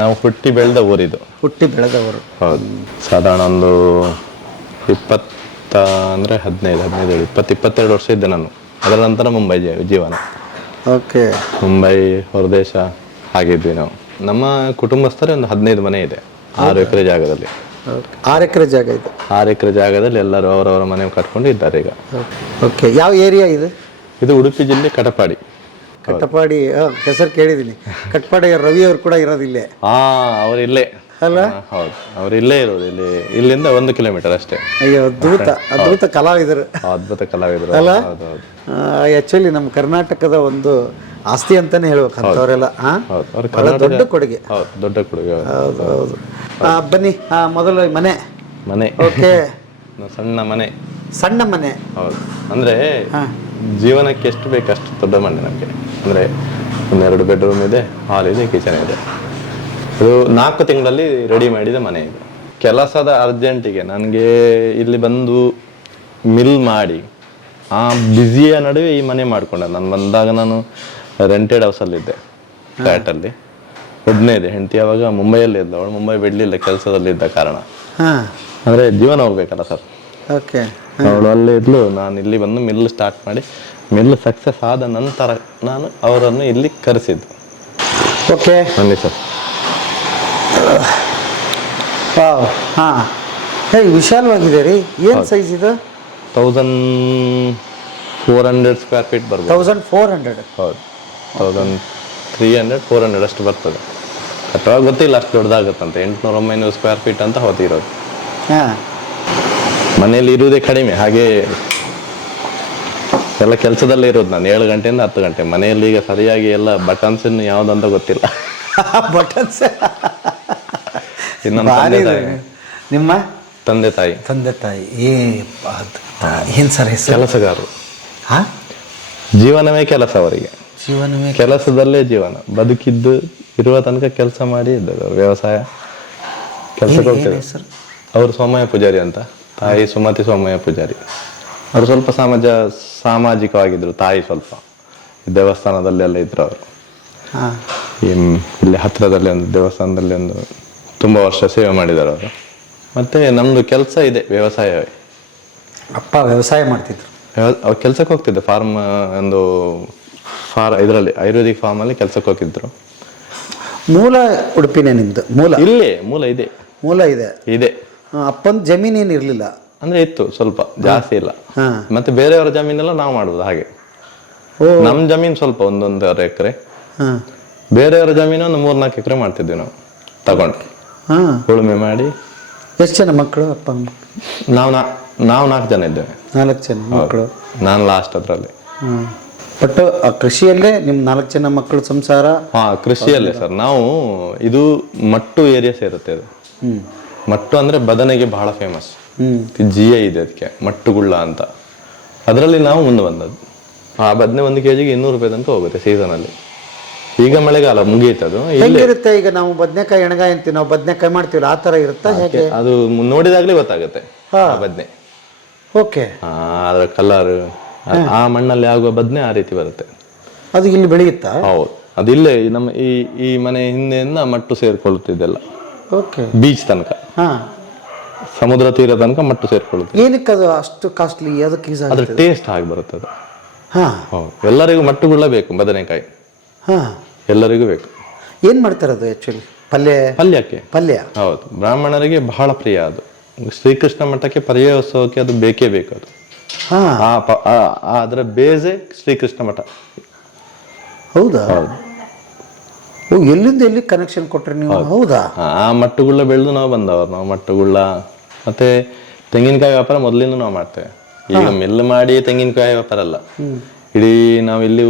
ನಾವು ಹುಟ್ಟಿ ಬೆಳೆದ ಊರಿದು. ಹುಟ್ಟಿ ಬೆಳೆದವರು. ಹೌದು. ಸಾಧಾರಣ ಒಂದು 22 ವರ್ಷ ಇದ್ದೆ ನಾನು. ಅದರ ನಂತರ ಮುಂಬೈ ಜೀವನ. ಓಕೆ. ಮುಂಬೈ ಹೊರದೇಶ ಆಗಿದ್ವಿ ನಾವು. ನಮ್ಮ ಕುಟುಂಬಸ್ಥರೇ ಒಂದು 15 ಮನೆ ಇದೆ 6 ಎಕರೆ ಜಾಗದಲ್ಲಿ. 6 ಎಕರೆ ಜಾಗ ಇದೆ. 6 ಎಕರೆ ಜಾಗದಲ್ಲಿ ಎಲ್ಲರೂ ಅವರವರ ಮನೆ ಕಟ್ಕೊಂಡು ಇದ್ದಾರೆ ಈಗ. ಓಕೆ. ಯಾವ ಏರಿಯಾ ಇದು? ಇದು ಉಡುಪಿ ಜಿಲ್ಲೆ ಕಟಪಾಡಿ. ಕಟಪಾಡಿ ಹೆಸರು ಕೇಳಿದ್ದೀನಿ. ಕಟಪಾಡಿ ರವಿ ಅವರು ಕೂಡ ಇರೋದಿಲ್ಲೇ. ಅವ್ರು ಇಲ್ಲೇ ಅಲ್ಲ? ಹೌದು, ಅವ್ರು ಇಲ್ಲೇ ಇರೋದು. ಇಲ್ಲಿಂದ 1 ಕಿಲೋಮೀಟರ್ ಅಷ್ಟೇ. ಅಯ್ಯೋ, ಅದ್ಭುತ ಕಲಾವಿದರು. ಅದ್ಭುತ ಕಲಾವಿದರು ಅಲ್ಲ? ಆಕ್ಚುಲಿ ನಮ್ಮ ಕರ್ನಾಟಕದ ಒಂದು ಆಸ್ತಿ ಅಂತಾನೆ ಹೇಳ್ಬೇಕು ಅಂತವರೆಲ್ಲ. ದೊಡ್ಡ ಕೊಡುಗೆ. ದೊಡ್ಡ ಕೊಡುಗೆ. ಹೌದು ಹೌದು. ಬನ್ನಿ, ಮೊದಲು ಮನೆ. ಓಕೆ. ಸಣ್ಣ ಮನೆ. ಹೌದು. ಅಂದ್ರೆ ಜೀವನಕ್ಕೆ ಎಷ್ಟು ಬೇಕು ಅಷ್ಟು ದೊಡ್ಡ ಮನೆ ನಮಗೆ. ಅಂದ್ರೆ 2 ಬೆಡ್ರೂಮ್ ಇದೆ, ಹಾಲ್ ಇದೆ, ಕಿಚನ್ ಇದೆ. ಇದು 4 ತಿಂಗಳಲ್ಲಿ ರೆಡಿ ಮಾಡಿದ ಮನೆ ಇದು. ಕೆಲಸದ ಅರ್ಜೆಂಟಿಗೆ ನನಗೆ ಇಲ್ಲಿ ಬಂದು ಮಿಲ್ ಮಾಡಿ ಆ ಬ್ಯುಸಿಯ ನಡುವೆ ಈ ಮನೆ ಮಾಡ್ಕೊಂಡೆ. ನಾನು ಬಂದಾಗ ನಾನು ರೆಂಟೆಡ್ ಹೌಸಲ್ಲಿದ್ದೆ, ಫ್ಲ್ಯಾಟಲ್ಲಿ. ಒಬ್ಬನೇ ಇದೆ. ಹೆಂಡತಿ ಅವಾಗ ಮುಂಬೈಯಲ್ಲಿ ಇದ್ದ. ಅವಳು ಮುಂಬೈ ಬಿಡಲಿಲ್ಲ ಕೆಲಸದಲ್ಲಿದ್ದ ಕಾರಣ. ಅಂದರೆ ಜೀವನ ಹೋಗ್ಬೇಕಲ್ಲ ಸರ್. ಓಕೆ. ಅವಳು ಅಲ್ಲೇ ಇದ್ಲು, ನಾನು ಇಲ್ಲಿ ಬಂದು ಮಿಲ್ ಸ್ಟಾರ್ಟ್ ಮಾಡಿ ಮಿಲ್ ಸಕ್ಸಸ್ ಆದ ನಂತರ ನಾನು ಅವರನ್ನು ಇಲ್ಲಿ ಕರೆಸಿದ್ದು. ಓಕೆ. ಬನ್ನಿ ಸರ್. ವಿಶಾಲವಾಗಿದೆ ರೀ. ಏನು ಸೈಜ್ ಇದು? 1400 ಸ್ಕ್ವೇರ್ ಫೀಟ್ ಬರ್ಬೋದು. 1400? ಹೌದು. 1300 400 ಅಷ್ಟು ಬರ್ತದೆ. ಅಥವಾ ಗೊತ್ತಿಲ್ಲ ಅಷ್ಟು ದೊಡ್ಡದಾಗುತ್ತಂತೆ. 800-900 ಸ್ಕ್ವೇರ್ ಫೀಟ್ ಅಂತ ಹೊತ್ತಿರೋದು. ಮನೆಯಲ್ಲಿ ಇರುವುದೇ ಕಡಿಮೆ. ಹಾಗೆ ಎಲ್ಲ ಕೆಲಸದಲ್ಲೇ ಇರೋದು ನಾನು 7 ಗಂಟೆಯಿಂದ 10 ಗಂಟೆ. ಮನೆಯಲ್ಲಿ ಈಗ ಸರಿಯಾಗಿ ಎಲ್ಲ ಬಟನ್ಸ್ ಯಾವುದಂತ ಗೊತ್ತಿಲ್ಲ. ಬಟನ್ಸ್. ನಿಮ್ಮ ತಂದೆ ತಾಯಿ ಏನ್ ಸರ್ ಹೆಸರು? ಕೆಲಸಗಾರರು. ಜೀವನವೇ ಕೆಲಸ ಅವರಿಗೆ. ಕೆಲಸದಲ್ಲೇ ಜೀವನ. ಬದುಕಿದ್ದು ಇರುವ ತನಕ ಕೆಲಸ ಮಾಡಿ ಇದ್ದಾರೆ. ವ್ಯವಸಾಯ ಕೆಲಸಕ್ಕೆ ಹೋಗ್ತಾರೆ. ಅವರು ಸೋಮಯ್ಯ ಪೂಜಾರಿ ಅಂತ. ತಾಯಿ ಸುಮತಿ ಸೋಮಯ್ಯ ಪೂಜಾರಿ. ಅವರು ಸ್ವಲ್ಪ ಸಾಮಾಜಿಕವಾಗಿದ್ರು. ತಾಯಿ ಸ್ವಲ್ಪ ದೇವಸ್ಥಾನದಲ್ಲಿ ಎಲ್ಲ ಇದ್ರು ಅವರು. ಇಲ್ಲಿ ಹತ್ತಿರದಲ್ಲಿ ಒಂದು ದೇವಸ್ಥಾನದಲ್ಲಿ ಒಂದು ತುಂಬ ವರ್ಷ ಸೇವೆ ಮಾಡಿದ್ದಾರೆ ಅವರು. ಮತ್ತೆ ನಮ್ದು ಕೆಲಸ ಇದೆ, ವ್ಯವಸಾಯವೇ. ಅಪ್ಪ ವ್ಯವಸಾಯ ಮಾಡ್ತಿದ್ರು. ಅವ್ರು ಕೆಲ್ಸಕ್ಕೆ ಹೋಗ್ತಿದ್ದೆ. ಇದರಲ್ಲಿ ಆಯುರ್ವೇದಿಕ್ ಫಾರ್ಮಲ್ಲಿ ಕೆಲ್ಸಕ್ಕೆ ಹೋಗಿದ್ರು. ಮೂಲ ಉಡುಪಿನೇ ನಿಮ್ದು? ಇಲ್ಲೇ ಮೂಲ ಇದೆ. ಇದೆ. ಅಪ್ಪನ ಜಮೀನ್ ಏನು ಇರ್ಲಿಲ್ಲ ಅಂದ್ರೆ ಇತ್ತು, ಸ್ವಲ್ಪ ಜಾಸ್ತಿ ಇಲ್ಲ. ಮತ್ತೆ ಬೇರೆಯವರ ಜಮೀನೆಲ್ಲ ನಾವು ಮಾಡುದು. ಹಾಗೆ ನಮ್ ಜಮೀನ್ ಸ್ವಲ್ಪ 1-1.5 ಎಕರೆ. ಬೇರೆಯವರ ಜಮೀನು ಒಂದು 3-4 ಎಕರೆ ಮಾಡ್ತಿದ್ವಿ ನಾವು ತಗೊಂಡು. ಉಳುಮೆ ಮಾಡಿ. ಎಷ್ಟು ಜನ ಮಕ್ಕಳು ಅಪ್ಪ? ನಾವು 4 ಜನ ಇದ್ದೇವೆ. 4 ಜನ ಮಕ್ಕಳು. ನಾನು ಲಾಸ್ಟ್ ಅದ್ರಲ್ಲಿ. ಬಟ್ ಆ ಕೃಷಿಯಲ್ಲೇ ನಿಮ್ 4 ಜನ ಮಕ್ಕಳು ಸಂಸಾರ? ಕೃಷಿಯಲ್ಲೇ ಸರ್. ನಾವು ಇದು ಮಟ್ಟು ಏರಿಯಾ ಸೇರುತ್ತೆ. ಅದು ಮಟ್ಟು ಅಂದ್ರೆ ಬದನೆಗೆ ಬಹಳ ಫೇಮಸ್. GI ಇದೆ ಅದಕ್ಕೆ, ಮಟ್ಟುಗುಳ್ಳ ಅಂತ. ಅದರಲ್ಲಿ ನಾವು ಮುಂದೆ ಬಂದದ್ದು. ಆ ಬದನೆ 1 kg 200 ರೂಪಾಯಿ ತನಕ ಹೋಗುತ್ತೆ ಸೀಸನ್ ಅಲ್ಲಿ. ಈಗ ಮಳೆಗಾಲ ಮುಗಿಯುತ್ತದು. ಹೇಗಿರುತ್ತೆ ಈಗ? ನಾವು ಬದನೆಕಾಯಿ ಎಣಗಾಯಿ ಅಂತೀವಿ, ನಾವು ಬದನೆಕಾಯಿ ಮಾಡ್ತೀವಿ, ಆ ತರ ಇರುತ್ತಾ ಹೇಗೆ? ಅದು ನೋಡಿದಾಗ್ಲೇ ಗೊತ್ತಾಗುತ್ತೆ ಬದನೆ. ಓಕೆ. ಅದರ ಕಲರ್, ಆ ಮಣ್ಣಲ್ಲಿ ಆಗುವ ಬದನೆ ಆ ರೀತಿ ಬರುತ್ತೆ. ಅದು ಇಲ್ಲಿ ಬೆಳೆಯುತ್ತಾ? ಹೌದು. ಅದಿಲ್ಲೇ ನಮ್ಮ ಈ ಮನೆ ಹಿಂದೆಯಿಂದ ಮಟ್ಟು ಸೇರ್ಕೊಳ್ಳುತ್ತಿದ್ದೆಲ್ಲ. ಓಕೆ. ಬೀಚ್ ತನಕ, ಸಮುದ್ರ ತೀರ ತನಕ ಮಟ್ಟು ಸೇರ್ಕೊಳ್ಳುತ್ತೆ. ಏನಕ್ಕೆ ಅದು ಅಷ್ಟು ಕಾಸ್ಟ್ಲಿ? ಅದಕ್ಕೆ ಅದ್ರ ಟೇಸ್ಟ್ ಆಗಿ ಬರುತ್ತೆ ಅದು. ಎಲ್ಲರಿಗೂ ಮಟ್ಟುಗುಳ್ಳ ಬೇಕು, ಬದನೆಕಾಯಿ ಎಲ್ಲರಿಗೂ ಬೇಕು. ಏನ್ ಮಾಡ್ತಾರೆ ಅದು ಆಕ್ಚುಲಿ? ಪಲ್ಯಕ್ಕೆ. ಹೌದು. ಬ್ರಾಹ್ಮಣರಿಗೆ ಬಹಳ ಪ್ರಿಯ ಅದು. ಶ್ರೀಕೃಷ್ಣ ಮಠಕ್ಕೆ ಪರ್ಯಾಯೋತ್ಸವಕ್ಕೆ ಅದು ಬೇಕೇ ಬೇಕು. ಅದು ಅದರ ಬೇಸೆ ಶ್ರೀಕೃಷ್ಣ ಮಠ. ಹೌದಾ? ಎಲ್ಲಿಂದ ಎಲ್ಲಿ ಕನೆಕ್ಷನ್ ಕೊಟ್ರಿ ನೀವು? ಹೌದಾ? ಆ ಮಟ್ಟುಗುಳ್ಳ ಬೆಳೆದು ನಾವು ಬಂದವರು. ನಾವು ಮಟ್ಟುಗುಳ್ಳ ಮತ್ತೆ ತೆಂಗಿನಕಾಯಿ ವ್ಯಾಪಾರ ಮೊದಲಿಂದ ನಾವು ಮಾಡ್ತೇವೆ. ಈಗ ಮಿಲ್ ಮಾಡಿ ತೆಂಗಿನಕಾಯಿ ವ್ಯಾಪಾರ ಅಲ್ಲ. ಇಡೀ ನಾವಿಲ್ಲಿ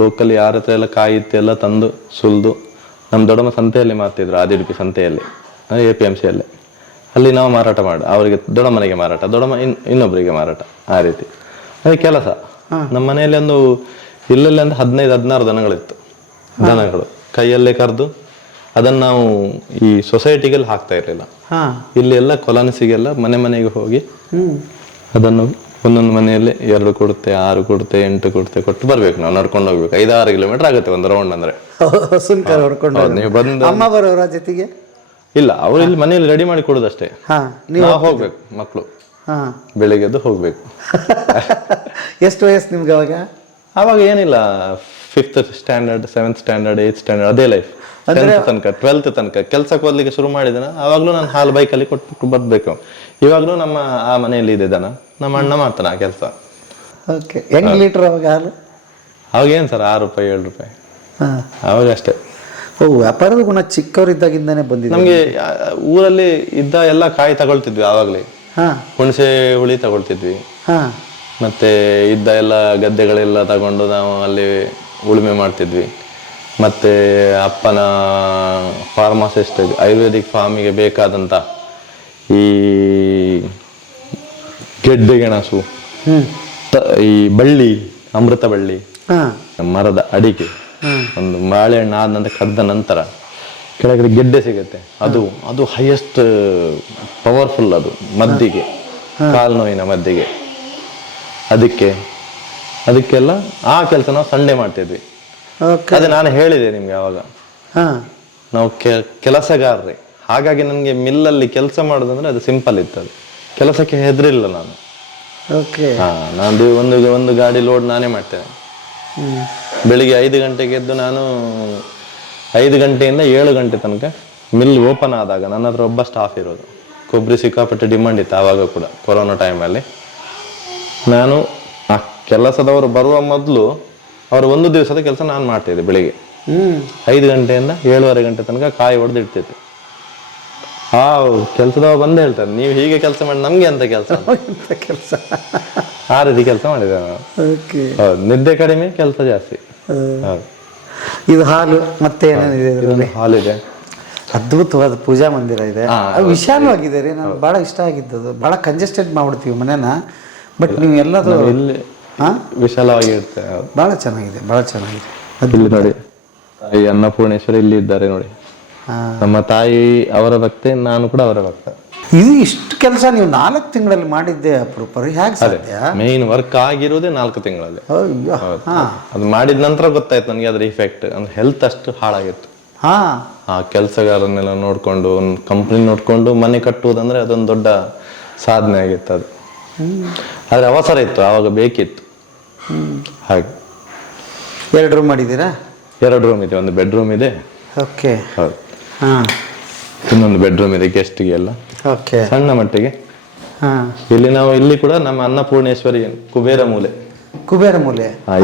ಲೋಕಲ್ ಯಾರ ಹತ್ರ ಎಲ್ಲ ಕಾಯಿ ಇತ್ತು ಎಲ್ಲ ತಂದು ಸುಲಿದು ನಮ್ಮ ದೊಡ್ಡಮ್ಮ ಸಂತೆಯಲ್ಲಿ ಮಾರ್ತಿದ್ರು. ಆದಿಡುಪಿ ಸಂತೆಯಲ್ಲಿ, APMC ಅಲ್ಲಿ. ಅಲ್ಲಿ ನಾವು ಮಾರಾಟ ಮಾಡಿ ಅವರಿಗೆ, ದೊಡ್ಡಮ್ಮನಿಗೆ ಮಾರಾಟ, ದೊಡ್ಡಮ್ಮ ಇನ್ನೊಬ್ಬರಿಗೆ ಮಾರಾಟ. ಆ ರೀತಿ ಅದೇ ಕೆಲಸ. ನಮ್ಮ ಮನೆಯಲ್ಲಿ ಇಲ್ಲೆಲ್ಲ 15-16 ದನಗಳಿತ್ತು. ದನಗಳು ಕೈಯಲ್ಲೇ ಕರೆದು ಅದನ್ನು ನಾವು ಈ ಸೊಸೈಟಿಗೆಲ್ಲ ಹಾಕ್ತಾ ಇರಲಿಲ್ಲ. ಇಲ್ಲಿ ಎಲ್ಲ ಕೊಲಾನಿಸಿಗೆಲ್ಲ ಮನೆಗೆ ಹೋಗಿ ಅದನ್ನು ಒಂದೊಂದು ಮನೆಯಲ್ಲಿ 2 ಕೊಡುತ್ತೆ, 6 ಕೊಡುತ್ತೆ, 8 ಕೊಡುತ್ತೆ ಕೊಟ್ಟು ಬರ್ಬೇಕು. ನಾವು ನಡ್ಕೊಂಡು ಹೋಗ್ಬೇಕು. 5-6 ಕಿಲೋಮೀಟರ್ ಆಗುತ್ತೆ ಒಂದು ರೌಂಡ್ ಅಂದ್ರೆ. ಸುಂಕರ ಹೊಡ್ಕೊಂಡು ನೀವು ಬಂದು ಅಮ್ಮ ಬರೋರ ಜೊತೆಗೆ? ಇಲ್ಲ, ಅವ್ರು ಇಲ್ಲಿ ಮನೆಯಲ್ಲಿ ರೆಡಿ ಮಾಡಿ ಕೊಡೋದಷ್ಟೇ. ನಾವು ಹೋಗ್ಬೇಕು ಮಕ್ಕಳು, ಬೆಳಿಗ್ಗೆದ್ದು ಹೋಗ್ಬೇಕು. ಎಷ್ಟು ವಯಸ್ಸು ನಿಮ್ಗೆ ಅವಾಗ? ಅವಾಗ ಏನಿಲ್ಲ, 5th standard, 7th standard, 8th standard, ಅದೇ ಲೈಫ್. 10th ತನಕ, 12th ತನಕ ಕೆಲ್ಸಕ್ಕೆ ಹೋಗ್ಲಿಕ್ಕೆ ಶುರು ಮಾಡಿದನ. ಅವಾಗ್ಲೂ ನಾನು ಹಾಲು ಬೈಕಲ್ಲಿ ಕೊಟ್ಬಿಟ್ಟು ಬರ್ಬೇಕು. ಇವಾಗ್ಲೂ ನಮ್ಮ ಆ ಮನೆಯಲ್ಲಿ ಇದೆ ದನ, ನಮ್ಮ ಅಣ್ಣ ಮಾಡ್ತಾನೆ ಆ ಕೆಲಸ. ಓಕೆ, ಹೆಂಗ್ ಲೀಟರ್ ಅವಾಗ ಹಾಲು? ಅವಾಗ ಏನು ಸರ್, 6 ರೂಪಾಯಿ 7 ರೂಪಾಯಿ ಅವಾಗ ಅಷ್ಟೇ. ಓ, ವ್ಯಾಪಾರದ ಗುಣ ಚಿಕ್ಕವರಿದ್ದಾಗಿಂದಾನೆ ಬಂದಿದೆ ನಮ್ಗೆ. ಊರಲ್ಲಿ ಇದ್ದ ಎಲ್ಲ ಕಾಯಿ ತಗೊಳ್ತಿದ್ವಿ ಆವಾಗ್ಲೇ. ಹುಣಸೆ ಹುಳಿ ತಗೊಳ್ತಿದ್ವಿ. ಮತ್ತೆ ಇದ್ದ ಎಲ್ಲ ಗದ್ದೆಗಳೆಲ್ಲ ತಗೊಂಡು ನಾವು ಅಲ್ಲಿ ಉಳುಮೆ ಮಾಡ್ತಿದ್ವಿ. ಮತ್ತೆ ಅಪ್ಪನ ಫಾರ್ಮಸಿಸ್ಟ್, ಆಯುರ್ವೇದಿಕ್ ಫಾರ್ಮಿಗೆ ಬೇಕಾದಂತ ಈ ಗೆಡ್ಡೆ ಗೆಣಸು, ಈ ಬಳ್ಳಿ, ಅಮೃತ ಬಳ್ಳಿ, ಮರದ ಅಡಿಕೆ, ಒಂದು ಬಾಳೆಹಣ್ಣು ಆದ ನಂತರ ಕಡ್ದ ನಂತರ ಕೆಳಗಡೆ ಗೆಡ್ಡೆ ಸಿಗುತ್ತೆ. ಅದು ಹೈಯೆಸ್ಟ್ ಪವರ್ಫುಲ್. ಅದು ಮದ್ದಿಗೆ, ಕಾಲು ನೋವಿನ ಮದ್ದಿಗೆ. ಅದಕ್ಕೆಲ್ಲ ಆ ಕೆಲಸ ನಾವು ಸಂಡೆ ಮಾಡ್ತಿದ್ವಿ. ಅದೇ ನಾನು ಹೇಳಿದೆ ನಿಮ್ಗೆ ಅವಾಗ, ನಾವು ಕೆಲಸಗಾರರೇ. ಹಾಗಾಗಿ ನನಗೆ ಮಿಲ್ಲಲ್ಲಿ ಕೆಲಸ ಮಾಡೋದಂದ್ರೆ ಅದು ಸಿಂಪಲ್ ಇತ್ತು. ಅದು ಕೆಲಸಕ್ಕೆ ಹೆದರಿಲ್ಲ ನಾನು. ನಾನು ಒಂದು ಗಾಡಿ ಲೋಡ್ ನಾನೇ ಮಾಡ್ತೇನೆ. ಬೆಳಿಗ್ಗೆ 5 ಗಂಟೆಗೆ ಎದ್ದು ನಾನು 5 ಗಂಟೆಯಿಂದ 7 ಗಂಟೆ ತನಕ ಮಿಲ್ ಓಪನ್ ಆದಾಗ ನನ್ನ ಹತ್ರ ಒಬ್ಬ ಸ್ಟಾಫ್ ಇರೋದು. ಕೊಬ್ಬರಿ ಸಿಕ್ಕಾಪಟ್ಟೆ ಡಿಮಾಂಡ್ ಇತ್ತು ಆವಾಗ ಕೂಡ, ಕೊರೋನಾ ಟೈಮಲ್ಲಿ. ನಾನು ಆ ಕೆಲಸದವರು ಬರುವ ಮೊದಲು ಅವರು ಒಂದು ದಿವಸದ ಕೆಲಸ ನಾನು ಮಾಡ್ತಿದ್ದೆ. ಬೆಳಿಗ್ಗೆ 5 ಗಂಟೆಯಿಂದ 7:30 ಗಂಟೆ ತನಕ ಕಾಯಿ ಹೊಡೆದು ಇಡ್ತಿದ್ದೆ. ಆ ಕೆಲಸದವ ಬಂದು ಹೇಳ್ತಾರೆ, ನೀವು ಹೀಗೆ ಕೆಲಸ ಮಾಡಿ ನಮ್ಗೆ ಅಂತ ಕೆಲಸ. ಆ ರೀತಿ ಕೆಲಸ ಮಾಡಿದೆ ನಾನು. ಹೌದು, ನಿದ್ದೆ ಕಡಿಮೆ, ಕೆಲಸ ಜಾಸ್ತಿ. ಹೌದು. ಇದು ಹಾಲು ಮತ್ತೆ ಏನೇನಿದೆ? ಹಾಲಿದೆ, ಅದ್ಭುತವಾದ ಪೂಜಾ ಮಂದಿರ ಇದೆ, ವಿಶಾಲವಾಗಿದೆ ರೀ. ನನಗೆ ಭಾಳ ಇಷ್ಟ ಆಗಿದ್ದದು. ಭಾಳ ಕಂಜೆಸ್ಟೆಡ್ ಮಾಡ್ಬಿಡ್ತೀವಿ ಮನೇನ, ಬಟ್ ನೀವು ಎಲ್ಲದು ಇಲ್ಲಿ ವಿಶಾಲವಾಗಿ ಇರುತ್ತೆ. ಭಾಳ ಚೆನ್ನಾಗಿದೆ, ಭಾಳ ಚೆನ್ನಾಗಿದೆ. ಇಲ್ಲಿ ನೋಡಿ, ತಾಯಿ ಅನ್ನಪೂರ್ಣೇಶ್ವರಿ ಇಲ್ಲಿ ಇದ್ದಾರೆ ನೋಡಿ. ನಮ್ಮ ತಾಯಿ ಅವರ ಭಕ್ತೆ, ನಾನು ಕೂಡ ಅವರ ಭಕ್ತ. ಇದು ಇಷ್ಟು ಕೆಲಸ ನೀವು 4 ತಿಂಗಳಲ್ಲಿ ಮಾಡಿದ್ದೆ ಅಪರೂಪ. ಹೇಗೆ ಸಾಧ್ಯ? ಮೇನ್ ವರ್ಕ್ ಆಗಿರೋದೇ 4 ತಿಂಗಳಲ್ಲಿ. ಅದು ಮಾಡಿದ ನಂತರ ಗೊತ್ತಾಯ್ತು ನನಗೆ ಅದ್ರ ಇಫೆಕ್ಟ್. ಅಂದ್ರೆ ಹೆಲ್ತ್ ಅಷ್ಟು ಹಾಳಾಗಿತ್ತು. ಆ ಕೆಲಸಗಾರನ್ನೆಲ್ಲ ನೋಡ್ಕೊಂಡು, ಒಂದು ಕಂಪ್ನಿ ನೋಡ್ಕೊಂಡು ಮನೆ ಕಟ್ಟುವುದಂದ್ರೆ ಅದೊಂದು ದೊಡ್ಡ ಸಾಧನೆ ಆಗಿತ್ತು. ಅದು ಆದ್ರೆ ಅವಸರ ಇತ್ತು, ಆವಾಗ ಬೇಕಿತ್ತು. ಹಾಗೆ 2 ರೂಮ್ ಮಾಡಿದ್ದೀರಾ? 2 ರೂಮ್ ಇದೆ, ಒಂದು ಬೆಡ್ರೂಮ್ ಇದೆ. ಓಕೆ. ಹೌದು. ಇನ್ನೊಂದು ಬೆಡ್ರೂಮ್ ಇದೆ ಗೆಸ್ಟ್ಗೆ ಎಲ್ಲ, ಸಣ್ಣ ಮಟ್ಟಿಗೆ. ಇಲ್ಲಿ ಕೂಡ ನಮ್ಮ ಅನ್ನಪೂರ್ಣೇಶ್ವರಿ ಕುಬೇರ ಮೂಲೆ.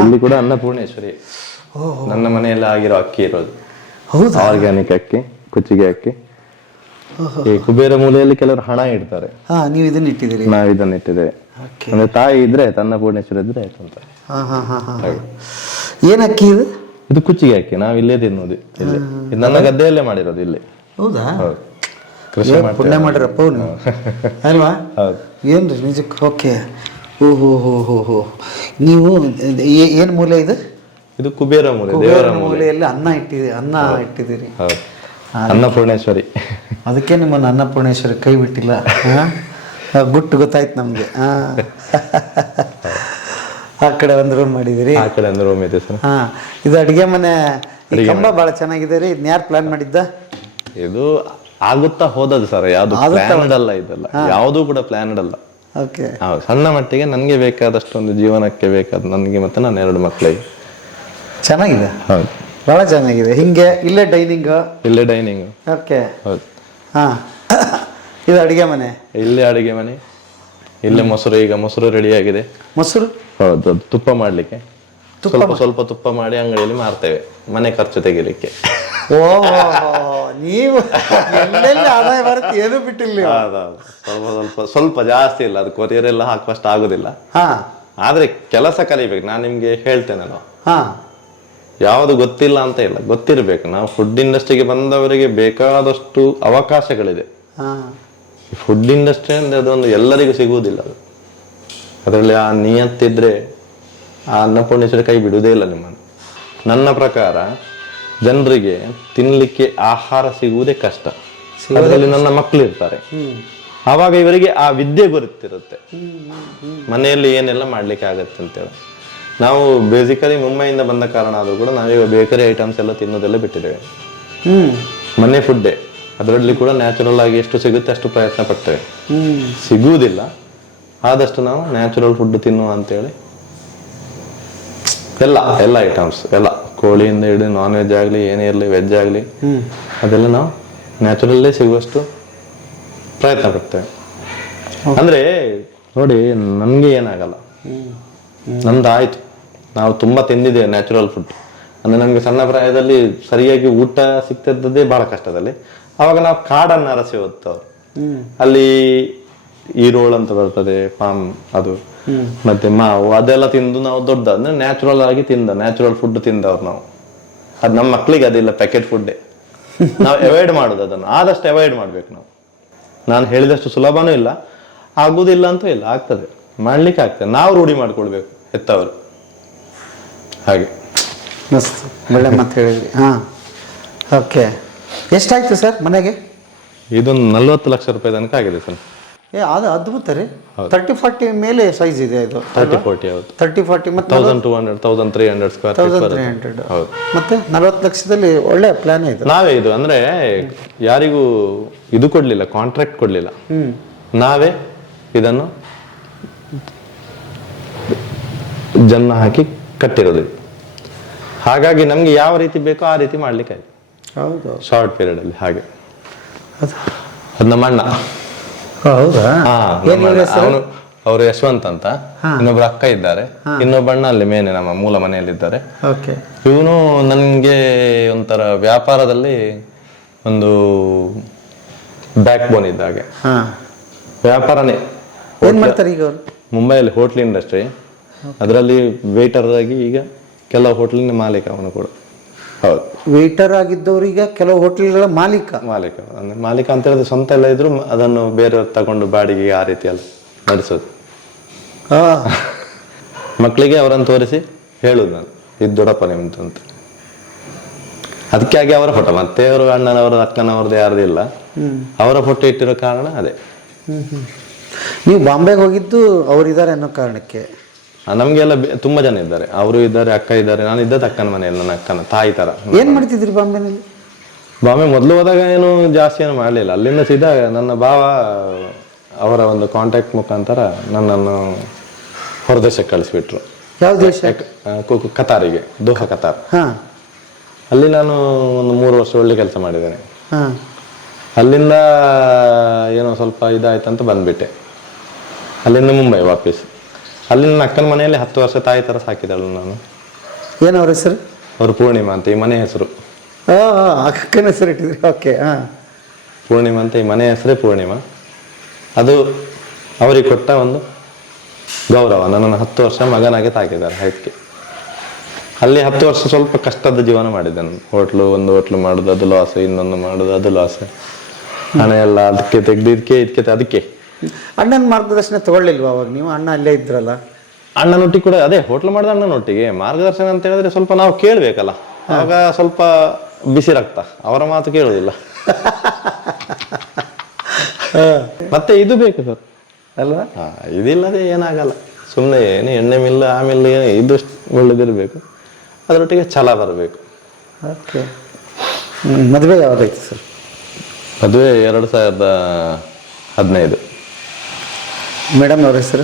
ಇಲ್ಲಿ ಕೂಡ ಅನ್ನಪೂರ್ಣೇಶ್ವರಿ ನನ್ನ ಮನೆಯಲ್ಲಿ ಆಗಿರೋ ಅಕ್ಕಿ ಇರೋದು. ಆರ್ಗ್ಯಾನಿಕ್ ಅಕ್ಕಿ, ಕುಚ್ಚಿಗೆ ಅಕ್ಕಿ. ಈ ಕುಬೇರ ಮೂಲೆಯಲ್ಲಿ ಕೆಲವರು ಹಣ ಇಡ್ತಾರೆ. ನೀವು ಇದನ್ನ ಇಟ್ಟಿದ್ದೀರಿ? ನಾವು ಇದನ್ನ ಇಟ್ಟಿದ್ದೇವೆ. ಅಂದ್ರೆ ತಾಯಿ ಇದ್ರೆ, ಅನ್ನಪೂರ್ಣೇಶ್ವರಿ ಇದ್ರೆ ಆಯ್ತು ಅಂತ. ಏನ್ ಅಕ್ಕಿ ಇದು? ಇದು ಕುಚ್ಚಿಗೆ ಅಕ್ಕಿ. ನಾವು ಇಲ್ಲೇ ತಿನ್ನೋದು. ಇಲ್ಲಿ ನನ್ನ ಗದ್ದೆಯಲ್ಲೇ ಮಾಡಿರೋದು ಇಲ್ಲಿ. ಹೌದಾ? ಪುಣ್ಯ ಮಾಡಿರಪ್ಪ ನೀವು ಅಲ್ವಾ? ಏನ್ರಿ ನಿಜಕ್ಕೆ? ಓಕೆ. ನೀವು ಏನ್ ಮೂಲೆ ಇದು? ಇದು ಕುಬೇರ ಮೂಲೆ, ದೇವರ ಮೂಲೆಯಲ್ಲಿ ಅನ್ನ ಇಟ್ಟಿದ್ದೀರಿ. ಅನ್ನಪೂರ್ಣೇಶ್ವರಿ. ಅದಕ್ಕೆ ನಿಮ್ಮನ್ನು ಅನ್ನಪೂರ್ಣೇಶ್ವರಿ ಕೈ ಬಿಟ್ಟಿಲ್ಲ. ಗುಟ್ಟು ಗೊತ್ತಾಯ್ತು ನಮ್ಗೆ. ಆ ಕಡೆ ಒಂದು ರೂಮ್ ಮಾಡಿದಿರಿ? ಆ ಕಡೆ ಒಂದು ರೂಮ್ ಇದೆ ಸರ್. ಇದು ಅಡಿಗೆ ಮನೆ. ಕಂಬ ಬಹಳ ಚೆನ್ನಾಗಿದೆ ರೀ. ಇದನ್ನ ಯಾರು ಪ್ಲಾನ್ ಮಾಡಿದ್ದ? ಇದು ಆಗುತ್ತಾ ಹೋದದ್ದು ಸರ್, ಯಾವ್ದು ಪ್ಲಾನ್ಡ್ ಅಲ್ಲ. ಇದೆಲ್ಲ ಯಾವುದು ಕೂಡ ಪ್ಲಾನ್ಡ್ ಅಲ್ಲ. ಸಣ್ಣ ಮಟ್ಟಿಗೆ ನನಗೆ ಬೇಕಾದಷ್ಟು ಒಂದು ಜೀವನಕ್ಕೆ ಬೇಕಾದ ನನಗೆ ಮತ್ತೆ ನನ್ನ 2 ಮಕ್ಕಳಿಗೆ. ಚೆನ್ನಾಗಿದೆ. ಹೌದು, ಬಹಳ ಚೆನ್ನಾಗಿದೆ. ಹಿಂಗೆ ಇಲ್ಲೇ ಡೈನಿಂಗ್. ಓಕೆ. ಹೌದು. ಇದು ಅಡಿಗೆ ಮನೆ. ಇಲ್ಲೇ ಅಡಿಗೆ ಮನೆ, ಇಲ್ಲೇ ಮೊಸರು. ಈಗ ಮೊಸರು ರೆಡಿ ಆಗಿದೆ. ಮೊಸರು? ಹೌದು, ತುಪ್ಪ ಮಾಡ್ಲಿಕ್ಕೆ. ಸ್ವಲ್ಪ ತುಪ್ಪ ಮಾಡಿ ಅಂಗಡಿಯಲ್ಲಿ ಮಾರ್ತೇವೆ, ಮನೆ ಖರ್ಚು ತೆಗಿಲಿಕ್ಕೆ. ನೀವು ಎಲ್ಲೆಲ್ಲಿ ಆದಾಯ ಬರುತ್ತೆ ಏನು ಬಿಟ್ಟಿಲ್ಲ. ಸ್ವಲ್ಪ ಜಾಸ್ತಿ ಇಲ್ಲ, ಅದು ಕೊರಿಯರ್ ಎಲ್ಲ ಹಾಕುವಷ್ಟು ಆಗುದಿಲ್ಲ. ಆದ್ರೆ ಕೆಲಸ ಕಲಿಬೇಕು. ನಾನು ನಿಮ್ಗೆ ಹೇಳ್ತೇನಲ್ಲ, ಯಾವುದು ಗೊತ್ತಿಲ್ಲ ಅಂತ ಇಲ್ಲ, ಗೊತ್ತಿರ್ಬೇಕು. ನಾವು ಫುಡ್ ಇಂಡಸ್ಟ್ರಿಗೆ ಬಂದವರಿಗೆ ಬೇಕಾದಷ್ಟು ಅವಕಾಶಗಳಿದೆ. ಫುಡ್ ಇಂಡಸ್ಟ್ರಿ ಅಂದ್ರೆ ಅದೊಂದು ಎಲ್ಲರಿಗೂ ಸಿಗುವುದಿಲ್ಲ. ಅದರಲ್ಲಿ ಆ ನಿಯತ್ತಿದ್ರೆ ಆ ಅನ್ನಪೂರ್ಣೇಶ್ವರಿ ಕೈ ಬಿಡುವುದೇ ಇಲ್ಲ ನಿಮ್ಮನ್ನು. ನನ್ನ ಪ್ರಕಾರ ಜನರಿಗೆ ತಿನ್ಲಿಕ್ಕೆ ಆಹಾರ ಸಿಗುವುದೇ ಕಷ್ಟ. ಅದರಲ್ಲಿ ನನ್ನ ಮಕ್ಕಳು ಇರ್ತಾರೆ. ಆವಾಗ ಇವರಿಗೆ ಆ ವಿದ್ಯೆ ಗೊತ್ತಿರುತ್ತೆ ಮನೆಯಲ್ಲಿ ಏನೆಲ್ಲ ಮಾಡ್ಲಿಕ್ಕೆ ಆಗತ್ತೆ ಅಂತೇಳಿ. ನಾವು ಬೇಸಿಕಲಿ ಮುಂಬೈಯಿಂದ ಬಂದ ಕಾರಣ ಆದ್ರೂ ಕೂಡ ನಾವೀಗ ಬೇಕರಿ ಐಟಮ್ಸ್ ಎಲ್ಲ ತಿನ್ನೋದೆಲ್ಲ ಬಿಟ್ಟಿದ್ದೇವೆ. ಮನೆ ಫುಡ್ಡೇ, ಅದರಲ್ಲಿ ಕೂಡ ನ್ಯಾಚುರಲ್ ಆಗಿ ಎಷ್ಟು ಸಿಗುತ್ತೆ ಅಷ್ಟು ಪ್ರಯತ್ನ ಪಡ್ತೇವೆ. ಸಿಗುವುದಿಲ್ಲ ಆದಷ್ಟು ನಾವು ನ್ಯಾಚುರಲ್ ಫುಡ್ ತಿನ್ನುವ ಅಂತೇಳಿ ಎಲ್ಲ ಐಟಮ್ಸ್ ಎಲ್ಲ ಕೋಳಿಯಿಂದ ಹಿಡಿದು ನಾನ್ ವೆಜ್ ಆಗಲಿ ಏನೇ ಇರಲಿ ವೆಜ್ ಆಗಲಿ ಅದೆಲ್ಲ ನಾವು ನ್ಯಾಚುರಲ್ಲೇ ಸಿಗುವಷ್ಟು ಪ್ರಯತ್ನ ಪಡ್ತೇವೆ. ಅಂದ್ರೆ ನೋಡಿ ನಮ್ಗೆ ಏನಾಗಲ್ಲ, ನಮ್ದು ಆಯ್ತು, ನಾವು ತುಂಬಾ ತಿಂದಿದ್ದೇವೆ ನ್ಯಾಚುರಲ್ ಫುಡ್. ಅಂದ್ರೆ ನಮ್ಗೆ ಸಣ್ಣ ಪ್ರಾಯದಲ್ಲಿ ಸರಿಯಾಗಿ ಊಟ ಸಿಗ್ತಿದ್ದದ್ದೇ ಬಹಳ ಕಷ್ಟದಲ್ಲಿ. ಅವಾಗ ನಾವು ಕಾಡನ್ನ ಅರಸಿ ಹೋಗ್ತವ್ರು. ಅಲ್ಲಿ ಈರೋಳು ಅಂತ ಬರ್ತದೆ, ಪಾಮ್ ಅದು ಮತ್ತೆ ಮಾವು ಅದೆಲ್ಲ ತಿಂದು ನಾವು ದೊಡ್ಡ ಅಂದ್ರೆ ನ್ಯಾಚುರಲ್ ಆಗಿ ನ್ಯಾಚುರಲ್ ಫುಡ್ ತಿಂದವ್ರು ನಾವು. ಅದು ನಮ್ಮ ಮಕ್ಳಿಗೆ ಅದಿಲ್ಲ, ಪ್ಯಾಕೆಟ್ ಫುಡ್ಡೇ. ನಾವು ಅವಾಯ್ಡ್ ಮಾಡೋದು, ಅದನ್ನು ಆದಷ್ಟು ಅವಾಯ್ಡ್ ಮಾಡ್ಬೇಕು ನಾವು. ನಾನು ಹೇಳಿದಷ್ಟು ಸುಲಭನೂ ಇಲ್ಲ, ಆಗುದಿಲ್ಲ ಅಂತೂ ಇಲ್ಲ, ಆಗ್ತದೆ, ಮಾಡ್ಲಿಕ್ಕೆ ಆಗ್ತದೆ. ನಾವು ರೂಢಿ ಮಾಡ್ಕೊಳ್ಬೇಕು ಹೆತ್ತವರು. ಹಾಗೆ ಮಸ್ತ್ ಒಳ್ಳೆ ಮಾತು ಹೇಳಿದ್ರಿ. ಹಾಂ, ಓಕೆ. ಎಷ್ಟಾಯ್ತು ಸರ್ ಮನೆಗೆ? ಇದೊಂದು 40 ಲಕ್ಷ ರೂಪಾಯಿ ತನಕ ಆಗಿದೆ ಸರ್. ಅದು ಅದ್ಭುತ ರೀ. 30-40 ಮೇಲೆ ಸೈಜ್ ಇದೆ ಇದು. 30-40 ಹೌದು. 30-40 ಮತ್ತೆ 1200 1300 ಸ್ಕ್ವೇರ್ ಫೀಟ್. 1300 ಹೌದು. ಮತ್ತೆ 40 ಲಕ್ಷದಲ್ಲಿ ಒಳ್ಳೆ ಪ್ಲಾನ್ ಇದೆ. ನಾವೇ ಇದು ಅಂದ್ರೆ ಯಾರಿಗೂ ಇದು ಕೊಡ್ಲಿಲ್ಲ, ಕಾಂಟ್ರಾಕ್ಟ್ ಕೊಡ್ಲಿಲ್ಲ, ನಾವೇ ಇದನ್ನು ಜನ್ನ ಹಾಕಿ ಕಟ್ಟಿರೋದು. ಹಾಗಾಗಿ ನಮ್ಗೆ ಯಾವ ರೀತಿ ಬೇಕೋ ಆ ರೀತಿ ಮಾಡ್ಲಿಕ್ಕೆ ಆಯ್ತು. ಹೌದು, ಶಾರ್ಟ್ ಪೀರಿಯಡ್ ಅಲ್ಲಿ. ಹಾಗೆ ಅದು ನಮ್ಮ ಅಣ್ಣ. ಹೌದಾ? ಅವನು ಅವರು ಯಶವಂತ್ ಅಂತ, ಇನ್ನೊಬ್ರು ಅಕ್ಕ ಇದ್ದಾರೆ, ಇನ್ನೊಬ್ಬ ಅಣ್ಣ ಅಲ್ಲಿ ಮೇನೆ ನಮ್ಮ ಮೂಲ ಮನೆಯಲ್ಲಿದ್ದಾರೆ. ಇವನು ನನ್ಗೆ ಒಂಥರ ವ್ಯಾಪಾರದಲ್ಲಿ ಒಂದು ಬ್ಯಾಕ್ ಬೋನ್ ಇದ್ದಾಗೆ. ವ್ಯಾಪಾರನೇ. ಏನ್ ಮಾಡ್ತಾರೆ ಈಗ ಅವರು? ಮುಂಬೈಯಲ್ಲಿ ಹೋಟ್ಲ್ ಇಂಡಸ್ಟ್ರಿ, ಅದರಲ್ಲಿ ವೇಟರ್ ಆಗಿ ಈಗ ಕೆಲವು ಹೋಟ್ಲಿನ ಮಾಲೀಕ ಅವನು ಕೂಡ. ಹೌದು, ವೇಟರ್ ಆಗಿದ್ದವ್ರೀಗ ಕೆಲವು ಹೋಟೆಲ್ಗಳ ಮಾಲೀಕ. ಅಂದ್ರೆ ಮಾಲೀಕ ಅಂತ ಹೇಳಿದ್ರೆ ಸ್ವಂತ ಎಲ್ಲ ಇದ್ರು ಅದನ್ನು ಬೇರೆಯವ್ರು ತಗೊಂಡು ಬಾಡಿಗೆ ಆ ರೀತಿ ಎಲ್ಲ ನಡೆಸೋದು. ಮಕ್ಕಳಿಗೆ ಅವರನ್ನು ತೋರಿಸಿ ಹೇಳುದು ನಾನು, ಇದು ದೊಡ್ಡಪ್ಪ ನಿಮ್ದು ಅಂತ. ಅದಕ್ಕೆ ಆಗಿ ಅವರ ಫೋಟೋ, ಮತ್ತೆ ಅವರು ಅಣ್ಣನವ್ರದ್ದು ಅಕ್ಕನವ್ರದ್ದು ಯಾರ್ದು ಇಲ್ಲ, ಅವರ ಫೋಟೋ ಇಟ್ಟಿರೋ ಕಾರಣ ಅದೇ. ನೀವು ಬಾಂಬೆಗೆ ಹೋಗಿದ್ದು ಅವರಿದ್ದಾರೆ ಅನ್ನೋ ಕಾರಣಕ್ಕೆ? ನಮ್ಗೆಲ್ಲ ತುಂಬಾ ಜನ ಇದ್ದಾರೆ, ಅವರು ಇದ್ದಾರೆ, ಅಕ್ಕ ಇದ್ದಾರೆ. ನಾನು ಇದ್ದದ್ದು ಅಕ್ಕನ ಮನೆಯಲ್ಲಿ, ನನ್ನ ಅಕ್ಕನ ತಾಯಿ ತರ. ಏನ್ ಮಾಡ್ತಿದ್ರಿ ಬಾಂಬೆನಲ್ಲಿ? ಬಾಂಬೆ ಮೊದಲು ಹೋದಾಗ ಏನು ಜಾಸ್ತಿ ಏನು ಮಾಡಲಿಲ್ಲ. ಅಲ್ಲಿಂದ ಸೀದಾ ನನ್ನ ಭಾವ ಅವರ ಒಂದು ಕಾಂಟ್ಯಾಕ್ಟ್ ಮುಖಾಂತರ ನನ್ನನ್ನು ಹೊರದೇಶಕ್ಕೆ ಕಳಿಸ್ಬಿಟ್ರು. ಯಾವ ದೇಶ? ಕತಾರಿಗೆ, ದೋಹಾ ಕತಾರ್. ಅಲ್ಲಿ ನಾನು ಒಂದು 3 ವರ್ಷ ಒಳ್ಳೆ ಕೆಲಸ ಮಾಡಿದ್ದೇನೆ. ಅಲ್ಲಿಂದ ಏನೋ ಸ್ವಲ್ಪ ಇದಾಯ್ತಂತ ಬಂದ್ಬಿಟ್ಟೆ. ಅಲ್ಲಿಂದ ಮುಂಬೈ ವಾಪಸ್. ಅಲ್ಲಿ ನನ್ನ ಅಕ್ಕನ ಮನೆಯಲ್ಲಿ 10 ವರ್ಷ ತಾಯಿ ತರ ಸಾಕಿದಳು ನಾನು. ಏನವ್ರ ಹೆಸರು? ಅವರು ಪೂರ್ಣಿಮಾ ಅಂತ, ಈ ಮನೆ ಹೆಸರು. ಅಕ್ಕನ ಹೆಸರು ಇಟ್ಟಿದ್ರಿ? ಓಕೆ. ಪೂರ್ಣಿಮಾ ಅಂತ, ಈ ಮನೆ ಹೆಸರೇ ಪೂರ್ಣಿಮಾ. ಅದು ಅವರಿಗೆ ಕೊಟ್ಟ ಒಂದು ಗೌರವ. ನನ್ನನ್ನು 10 ವರ್ಷ ಮಗನಾಗೆ ತಾಕಿದ್ದಾರೆ ಅದಕ್ಕೆ. ಅಲ್ಲಿ 10 ವರ್ಷ ಸ್ವಲ್ಪ ಕಷ್ಟದ ಜೀವನ ಮಾಡಿದ್ದೆ ನಾನು. ಒಂದು ಹೋಟ್ಲು ಮಾಡೋದು, ಅದು ಲಾಸ್, ಇನ್ನೊಂದು ಮಾಡೋದು, ಅದು ಲಾಸ್, ಹಣ ಎಲ್ಲ ಅದಕ್ಕೆ ತೆಗ್ದು ಅದಕ್ಕೆ. ಅಣ್ಣನ ಮಾರ್ಗದರ್ಶನ ತಗೊಳ್ಳಿಲ್ವಾ ಅವಾಗ ನೀವು? ಅಣ್ಣ ಅಲ್ಲೇ ಇದ್ರಲ್ಲ. ಅಣ್ಣನೊಟ್ಟಿಗೆ ಕೂಡ ಅದೇ ಹೋಟ್ಲು ಮಾಡಿದ ಅಣ್ಣನೊಟ್ಟಿಗೆ ಮಾರ್ಗದರ್ಶನ ಅಂತ ಹೇಳಿದ್ರೆ ಸ್ವಲ್ಪ ನಾವು ಕೇಳ್ಬೇಕಲ್ಲ. ಆವಾಗ ಸ್ವಲ್ಪ ಬಿಸಿ ರಕ್ತ, ಅವರ ಮಾತು ಕೇಳೋದಿಲ್ಲ. ಮತ್ತೆ ಇದು ಬೇಕು ಸರ್ ಅಲ್ವಾ? ಇದಿಲ್ಲದೆ ಏನಾಗಲ್ಲ. ಸುಮ್ಮನೆ ಏನು ಎಣ್ಣೆ ಮಿಲ್ಲ ಆಮೇಲೆ ಇದು ಒಳ್ಳೇದಿರ್ಬೇಕು, ಅದರೊಟ್ಟಿಗೆ ಛಲ ಬರಬೇಕು. ಓಕೆ. ಮದುವೆ ಯಾವಾಗಾಯ್ತು ಸರ್? ಮದುವೆ 2015. ಮೇಡಮ್ ಅವ್ರ ಹೆಸರು?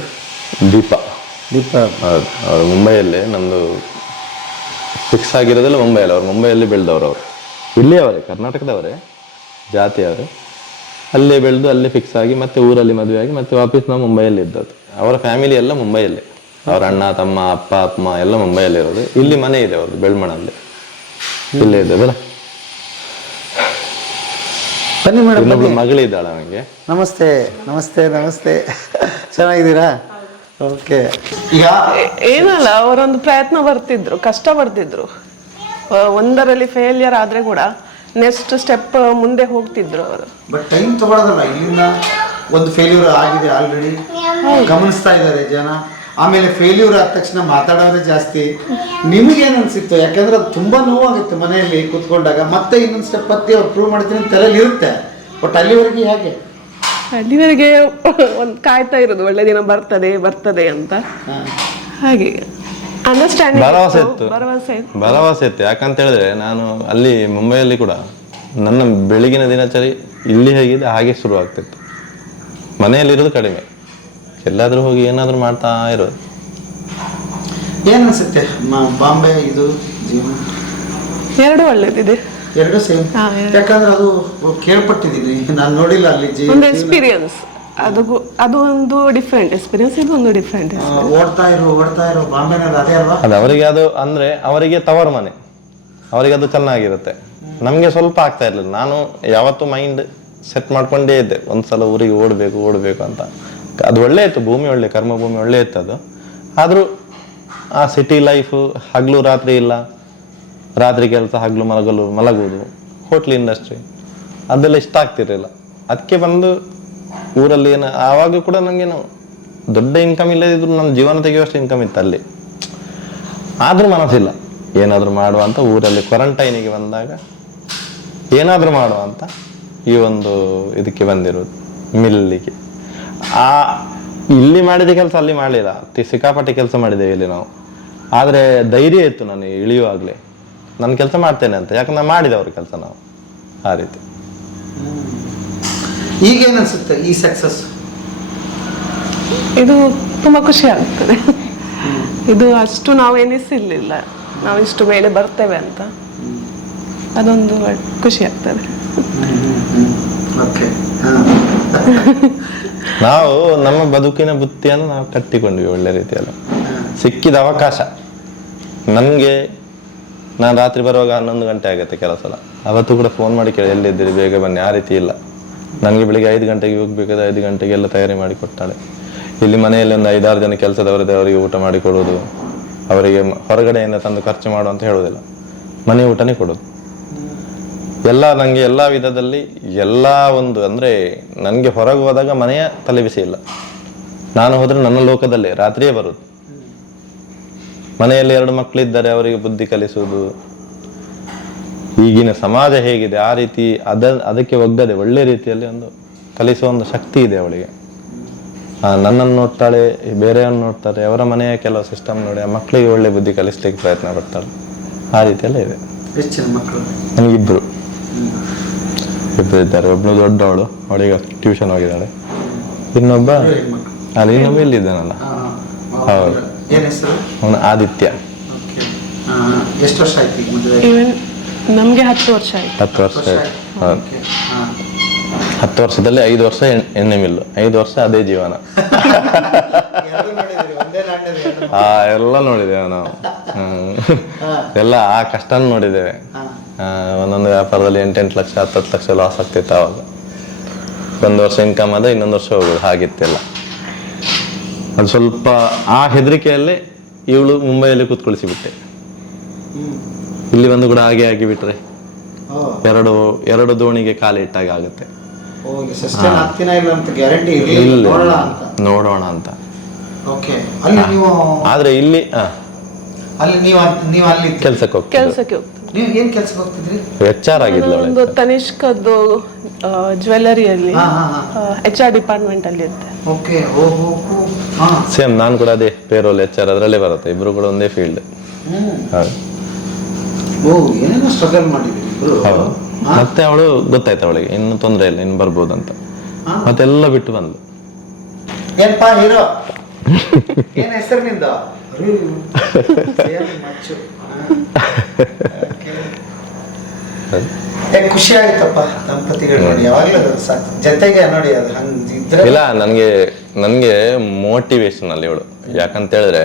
ದೀಪಾ. ಹೌದು, ಅವರು ಮುಂಬೈಯಲ್ಲೇ. ನಮ್ಮದು ಫಿಕ್ಸ್ ಆಗಿರೋದಿಲ್ಲ ಮುಂಬೈಯಲ್ಲಿ. ಅವ್ರು ಮುಂಬೈಯಲ್ಲಿ ಬೆಳೆದವರು. ಅವರು ಇಲ್ಲಿಯವರೇ, ಕರ್ನಾಟಕದವರೇ, ಜಾತಿಯವರು. ಅಲ್ಲೇ ಬೆಳೆದು ಅಲ್ಲೇ ಫಿಕ್ಸ್ ಆಗಿ ಮತ್ತೆ ಊರಲ್ಲಿ ಮದುವೆ ಆಗಿ ಮತ್ತೆ ವಾಪಸ್ ನಾವು ಮುಂಬೈಯಲ್ಲಿ ಇದ್ದದ್ದು. ಅವರ ಫ್ಯಾಮಿಲಿ ಎಲ್ಲ ಮುಂಬೈಯಲ್ಲೇ. ಅವ್ರ ಅಣ್ಣ ತಮ್ಮ ಅಪ್ಪ ಅಮ್ಮ ಎಲ್ಲ ಮುಂಬೈಯಲ್ಲಿ ಇರೋದು. ಇಲ್ಲಿ ಮನೆ ಇದೆ ಅವ್ರದ್ದು ಬೆಳ್ಮಣಲ್ಲಿ, ಇಲ್ಲೇ ಇದೆ. ಬರ ಬನ್ನಿ ಮೇಡಮ್. ಇನ್ನೊಬ್ಳು ಮಗಳಿದ್ದಾಳೆ ನನಗೆ. ನಮಸ್ತೆ. ನಮಸ್ತೆ ನಮಸ್ತೆ. ಚೆನ್ನಾಗಿದ್ದೀರಾ? ಓಕೆ. ಈಗ ಏನಲ್ಲ, ಅವರೊಂದು ಪ್ರಯತ್ನ ಬರ್ತಿದ್ರು, ಕಷ್ಟ ಪಡ್ತಿದ್ರು. ಒಂದರಲ್ಲಿ ಫೇಲಿಯರ್ ಆದ್ರೆ ಕೂಡ ನೆಕ್ಸ್ಟ್ ಸ್ಟೆಪ್ ಮುಂದೆ ಹೋಗ್ತಿದ್ರು ಅವರು. ಬಟ್ ಟೈಮ್ ತಗೊಳ್ಳೋದಲ್ಲ. ಇಲ್ಲಿಂದ ಒಂದು ಫೇಲ್ಯೂರ್ ಆಗಿದೆ ಆಲ್ರೆಡಿ, ಗಮನಿಸ್ತಾ ಇದ್ದಾರೆ ಜನ. ಆಮೇಲೆ ಫೇಲ್ಯೂರ್ ಆದ ತಕ್ಷಣ ಮಾತಾಡೋದ್ರೆ ಜಾಸ್ತಿ. ನಿಮಗೇನು ಅನ್ಸಿತ್ತು? ಯಾಕಂದ್ರೆ ಅದು ತುಂಬಾ ನೋವಾಗುತ್ತೆ ಮನೆಯಲ್ಲಿ ಕೂತ್ಕೊಂಡಾಗ. ಮತ್ತೆ ಇನ್ನೊಂದು ಸ್ಟೆಪ್ ಹತ್ತಿ ಅವ್ರು ಪ್ರೂವ್ ಮಾಡ್ತೀನಿ ಅಂತ ತಲೆಯಲ್ಲಿ ಇರುತ್ತೆ. ಬಟ್ ಅಲ್ಲಿವರೆಗೆ ಹೇಗೆ? ಅಲ್ಲಿವರೆಗೆ ಒಂದು ಕಾಯ್ತಾ ಇರೋದು ಒಳ್ಳೆ ದಿನ ಬರ್ತದೆ ಅಂತ. ಹಾಗೆ ಅಂಡರ್ಸ್ಟ್ಯಾಂಡಿಂಗ್ ಭರವಸೆ ಇತ್ತು. ಭರವಸೆ ಭರವಸೆ ಇತ್ತು. ಯಾಕಂತ ಹೇಳಿದ್ರೆ ನಾನು ಅಲ್ಲಿ ಮುಂಬೈಯಲ್ಲಿ ಕೂಡ ನನ್ನ ಬೆಳಗಿನ ದಿನಚರಿ ಇಲ್ಲಿ ಹೇಗಿದೆ ಹಾಗೆ ಶುರು ಆಗ್ತಿತ್ತು. ಮನೆಯಲ್ಲಿರೋದು ಕಡಿಮೆ, ಎಲ್ಲಾದ್ರೂ ಹೋಗಿ ಏನಾದ್ರೂ ಮಾಡ್ತಾ ಇರೋದು. ಏನ್ ಅನ್ಸುತ್ತೆ ಬಾಂಬೆ ಇದು ಜೀವನ? ಎರಡು ಒಳ್ಳೇದಿದೆ, ಎರಡು ಸೇಮ್. ಹಾ, ಎರಡು. ಯಾಕಂದ್ರೆ ಅದು ಕೇಳ್ಪಟ್ಟಿದ್ದೀನಿ, ನಾನು ನೋಡಿಲ್ಲ ಅಲ್ಲಿ ಒಂದು ಎಕ್ಸ್ಪೀರಿಯನ್ಸ್. ಅದು ಒಂದು ಡಿಫ್ರೆಂಟ್ ಎಕ್ಸ್ಪೀರಿಯನ್ಸ್, ಇದು ಒಂದು ಡಿಫ್ರೆಂಟ್. ಓಡ್ತಾ ಇರೋ ಬಾಂಬೆನಲ್ಲಿ ಅದೇ ಅಲ್ವಾ? ಅದು ಅವರಿಗೆ ಅದು ಅಂದ್ರೆ ಅವರಿಗೆ ತವರು ಮನೆ, ಅವರಿಗೆ ಅದು ಚೆನ್ನಾಗಿರುತ್ತೆ. ನಮಗೆ ಸ್ವಲ್ಪ ಆಗ್ತಾ ಇರ್ಲಿಲ್ಲ. ನಾನು ಯಾವತ್ತೂ ಮೈಂಡ್ ಸೆಟ್ ಮಾಡ್ಕೊಂಡೇ ಇದ್ದೆ, ಒಂದ್ಸಲ ಊರಿಗೆ ಓಡಬೇಕು ಅಂತ. ಅದು ಒಳ್ಳೆ ಇತ್ತು, ಭೂಮಿ ಒಳ್ಳೆ, ಕರ್ಮಭೂಮಿ ಒಳ್ಳೆ ಇತ್ತು ಅದು. ಆದರೂ ಆ ಸಿಟಿ ಲೈಫು ಹಗಲು ರಾತ್ರಿ ಇಲ್ಲ, ರಾತ್ರಿ ಕೆಲಸ ಹಗಲು ಮಲಗುವುದು, ಹೋಟ್ಲ್ ಇಂಡಸ್ಟ್ರಿ ಅದೆಲ್ಲ ಇಷ್ಟ ಆಗ್ತಿರ್ಲಿಲ್ಲ. ಅದಕ್ಕೆ ಬಂದು ಊರಲ್ಲಿ ಆವಾಗ ಕೂಡ ನನಗೇನು ದೊಡ್ಡ ಇನ್ಕಮ್ ಇಲ್ಲದಿದ್ರು ನನ್ನ ಜೀವನ ತೆಗೆಯುವಷ್ಟು ಇನ್ಕಮ್ ಇತ್ತು ಅಲ್ಲಿ. ಆದರೂ ಮನಸ್ಸಿಲ್ಲ ಏನಾದರೂ ಮಾಡುವ ಅಂತ. ಊರಲ್ಲಿ ಕ್ವಾರಂಟೈನಿಗೆ ಬಂದಾಗ ಏನಾದರೂ ಮಾಡುವ ಅಂತ ಈ ಒಂದು ಇದಕ್ಕೆ ಬಂದಿರೋದು, ಮಿಲ್ಲಿಗೆ. ಇಲ್ಲಿ ಮಾಡಿದ ಕೆಲಸ ಅಲ್ಲಿ ಮಾಡಲಿಲ್ಲ, ಸಿಕ್ಕಾಪಟ್ಟೆ ಕೆಲಸ ಮಾಡಿದ್ದೇವೆ ಇಲ್ಲಿ ನಾವು. ಆದರೆ ಧೈರ್ಯ ಇತ್ತು ನನಗೆ ಇಳಿಯುವಾಗಲೇ, ನಾನು ಕೆಲಸ ಮಾಡ್ತೇನೆ ಅಂತ. ಯಾಕಂದ್ರೆ ನಾನು ಮಾಡಿದವ್ರ ಕೆಲಸ ನಾವು ಆ ರೀತಿ. ಈಗೇನು ಅನ್ಸುತ್ತೆ ಈ ಸಕ್ಸಸ್? ಇದು ತುಂಬಾ ಖುಷಿ ಆಗ್ತದೆ. ಇದು ಅಷ್ಟು ನಾವು ಎನಿಸಿರ್ಲಿಲ್ಲ ನಾವು ಇಷ್ಟು ಮೇಲೆ ಬರ್ತೇವೆ ಅಂತ. ಅದೊಂದು ಖುಷಿ ಆಗ್ತದೆ. ನಾವು ನಮ್ಮ ಬದುಕಿನ ಬುತ್ತಿಯನ್ನು ನಾವು ಕಟ್ಟಿಕೊಂಡ್ವಿ ಒಳ್ಳೆ ರೀತಿಯಲ್ಲಿ. ಸಿಕ್ಕಿದ ಅವಕಾಶ ನನಗೆ, ನಾನು ರಾತ್ರಿ ಬರುವಾಗ 11 ಗಂಟೆ ಆಗುತ್ತೆ ಕೆಲವು ಸಲ. ಅವತ್ತು ಕೂಡ ಫೋನ್ ಮಾಡಿ ಕೇಳಿ ಎಲ್ಲಿದ್ದೀರಿ, ಬೇಗ ಬನ್ನಿ. ಆ ರೀತಿ ಇಲ್ಲ. ನನಗೆ ಬೆಳಿಗ್ಗೆ 5 ಗಂಟೆಗೆ ಹೋಗ್ಬೇಕಾದ್ರೆ 5 ಗಂಟೆಗೆಲ್ಲ ತಯಾರಿ ಮಾಡಿ ಕೊಡ್ತಾಳೆ. ಇಲ್ಲಿ ಮನೆಯಲ್ಲಿ ಒಂದು 5-6 ಜನ ಕೆಲಸದವರಿದೆ, ಅವರಿಗೆ ಊಟ ಮಾಡಿ ಕೊಡೋದು, ಅವರಿಗೆ ಹೊರಗಡೆಯಿಂದ ತಂದು ಖರ್ಚು ಮಾಡು ಅಂತ ಹೇಳೋದಿಲ್ಲ, ಮನೆ ಊಟನೇ ಕೊಡೋದು. ಎಲ್ಲ ನನಗೆ ಎಲ್ಲ ವಿಧದಲ್ಲಿ ಎಲ್ಲ ಒಂದು ಅಂದರೆ ನನಗೆ ಹೊರಗೆ ಹೋದಾಗ ಮನೆಯ ತಲೆ ಬಿಸಿ ಇಲ್ಲ. ನಾನು ಹೋದರೆ ನನ್ನ ಲೋಕದಲ್ಲೇ ರಾತ್ರಿಯೇ ಬರೋದು. ಮನೆಯಲ್ಲಿ 2 ಮಕ್ಕಳಿದ್ದಾರೆ, ಅವರಿಗೆ ಬುದ್ಧಿ ಕಲಿಸುವುದು. ಈಗಿನ ಸಮಾಜ ಹೇಗಿದೆ ಆ ರೀತಿ ಅದಕ್ಕೆ ಒಗ್ಗದೆ ಒಳ್ಳೆ ರೀತಿಯಲ್ಲಿ ಒಂದು ಕಲಿಸುವ ಒಂದು ಶಕ್ತಿ ಇದೆ ಅವಳಿಗೆ. ನನ್ನನ್ನು ನೋಡ್ತಾಳೆ, ಬೇರೆಯವ್ರನ್ನ ನೋಡ್ತಾರೆ, ಅವರ ಮನೆಯ ಕೆಲವು ಸಿಸ್ಟಮ್ ನೋಡಿ ಆ ಮಕ್ಕಳಿಗೆ ಒಳ್ಳೆ ಬುದ್ಧಿ ಕಲಿಸ್ಲಿಕ್ಕೆ ಪ್ರಯತ್ನ ಪಡ್ತಾಳೆ. ಆ ರೀತಿಯೆಲ್ಲ ಇದೆ. ಎಷ್ಟು ಜನ ಮಕ್ಕಳು? ನನಗಿಬ್ರು ಇದ್ದಾರೆ. ಒಬ್ಬಳು ದೊಡ್ಡವಳು, ಅವಳಿಗೆ ಟ್ಯೂಷನ್ ಹೋಗಿದ್ದಾಳೆ. ಇನ್ನೊಬ್ಬ ಇಲ್ಲಿದ್ದಾನಲ್ಲ, ಹೌದು, ಏನ್ ಹೆಸರು? ಅವನು ಆದಿತ್ಯ. ಎಷ್ಟು ವರ್ಷ ಆಯ್ತು ಈಗ ಮದುವೆ? ನಮ್ಗೆ 10 ವರ್ಷ ಆಯ್ತು. 10 ವರ್ಷ ಆಯ್ತು. ಹೌದು. 10 ವರ್ಷದಲ್ಲಿ 5 ವರ್ಷ ಎಣ್ಣೆ ಮಿಲ್ಲು, 5 ವರ್ಷ ಅದೇ ಜೀವನ. ಎಲ್ಲ ನೋಡಿದ್ದೇವೆ ನಾವು. ಎಲ್ಲ ಆ ಕಷ್ಟ ನೋಡಿದ್ದೇವೆ. ಒಂದೊಂದು ವ್ಯಾಪಾರದಲ್ಲಿ 8-8 ಲಕ್ಷ 10 ಲಕ್ಷ ಲಾಸ್ ಆಗ್ತಿತ್ತು ಅವಾಗ. 1 ವರ್ಷ ಇನ್ಕಮ್ ಆದ ಇನ್ನೊಂದು ವರ್ಷ ಹೋಗೋದು, ಹಾಗಿತ್ತೆಲ್ಲ. ಅದು ಸ್ವಲ್ಪ ಆ ಹೆದರಿಕೆಯಲ್ಲೇ ಇವಳು ಮುಂಬೈಯಲ್ಲಿ ಕೂತ್ಕೊಳಿಸಿಬಿಟ್ಟೆ. ಇಲ್ಲಿ ಬಂದು ಕೂಡ ಹಾಗೆ ಆಗಿಬಿಟ್ರೆ ಎರಡು ದೋಣಿಗೆ ಕಾಲಿಟ್ಟಾಗ ಆಗುತ್ತೆ. ನೋಡೋಣ ಅಂತ. ಆದ್ರೆ ಇಲ್ಲಿ ಕೆಲ್ಸಕ್ಕೆ ಹೋಗ್ತಿದ್ರಿ. HR ಆಗಿದ್ಲು ಒಂದು ತನಿಷ್ಕದ್ದು ಜ್ಯುವೆಲ್ಲರಿಯಲ್ಲಿ HR ಡಿಪಾರ್ಟ್ಮೆಂಟ್ ಅಲ್ಲಿ ಇರುತ್ತೆ. ಸೇಮ್ ನಾನು ಕೂಡ ಅದೇ ಪೇರೋಲ್ HR ಅದರಲ್ಲೇ ಬರುತ್ತೆ. ಇಬ್ರು ಕೂಡ ಒಂದೇ ಫೀಲ್ಡ್. ಹೌದು. ಮತ್ತೆ ಅವಳು ಗೊತ್ತಾಯ್ತು ಅವಳಿಗೆ ಇನ್ನು ತೊಂದರೆ ಇಲ್ಲ, ಇನ್ನು ಬರ್ಬೋದು ಅಂತ. ಮತ್ತೆಲ್ಲ ಬಿಟ್ಟು ಬಂದ್ಲು. ಖುಷಿ ಆಯ್ತಪ್ಪ ದಂಪತಿಗಳು ನೋಡಿ, ಯಾವಾಗ್ಲೂ ಜೊತೆಗೆ ನೋಡಿ. ಅದು ಹಂಗಿದ್ರೆ ಇಲ್ಲ, ನನ್ಗೆ ಮೋಟಿವೇಶನ್ ಅಲ್ಲಿ ಇವಳು. ಯಾಕಂತ ಹೇಳಿದ್ರೆ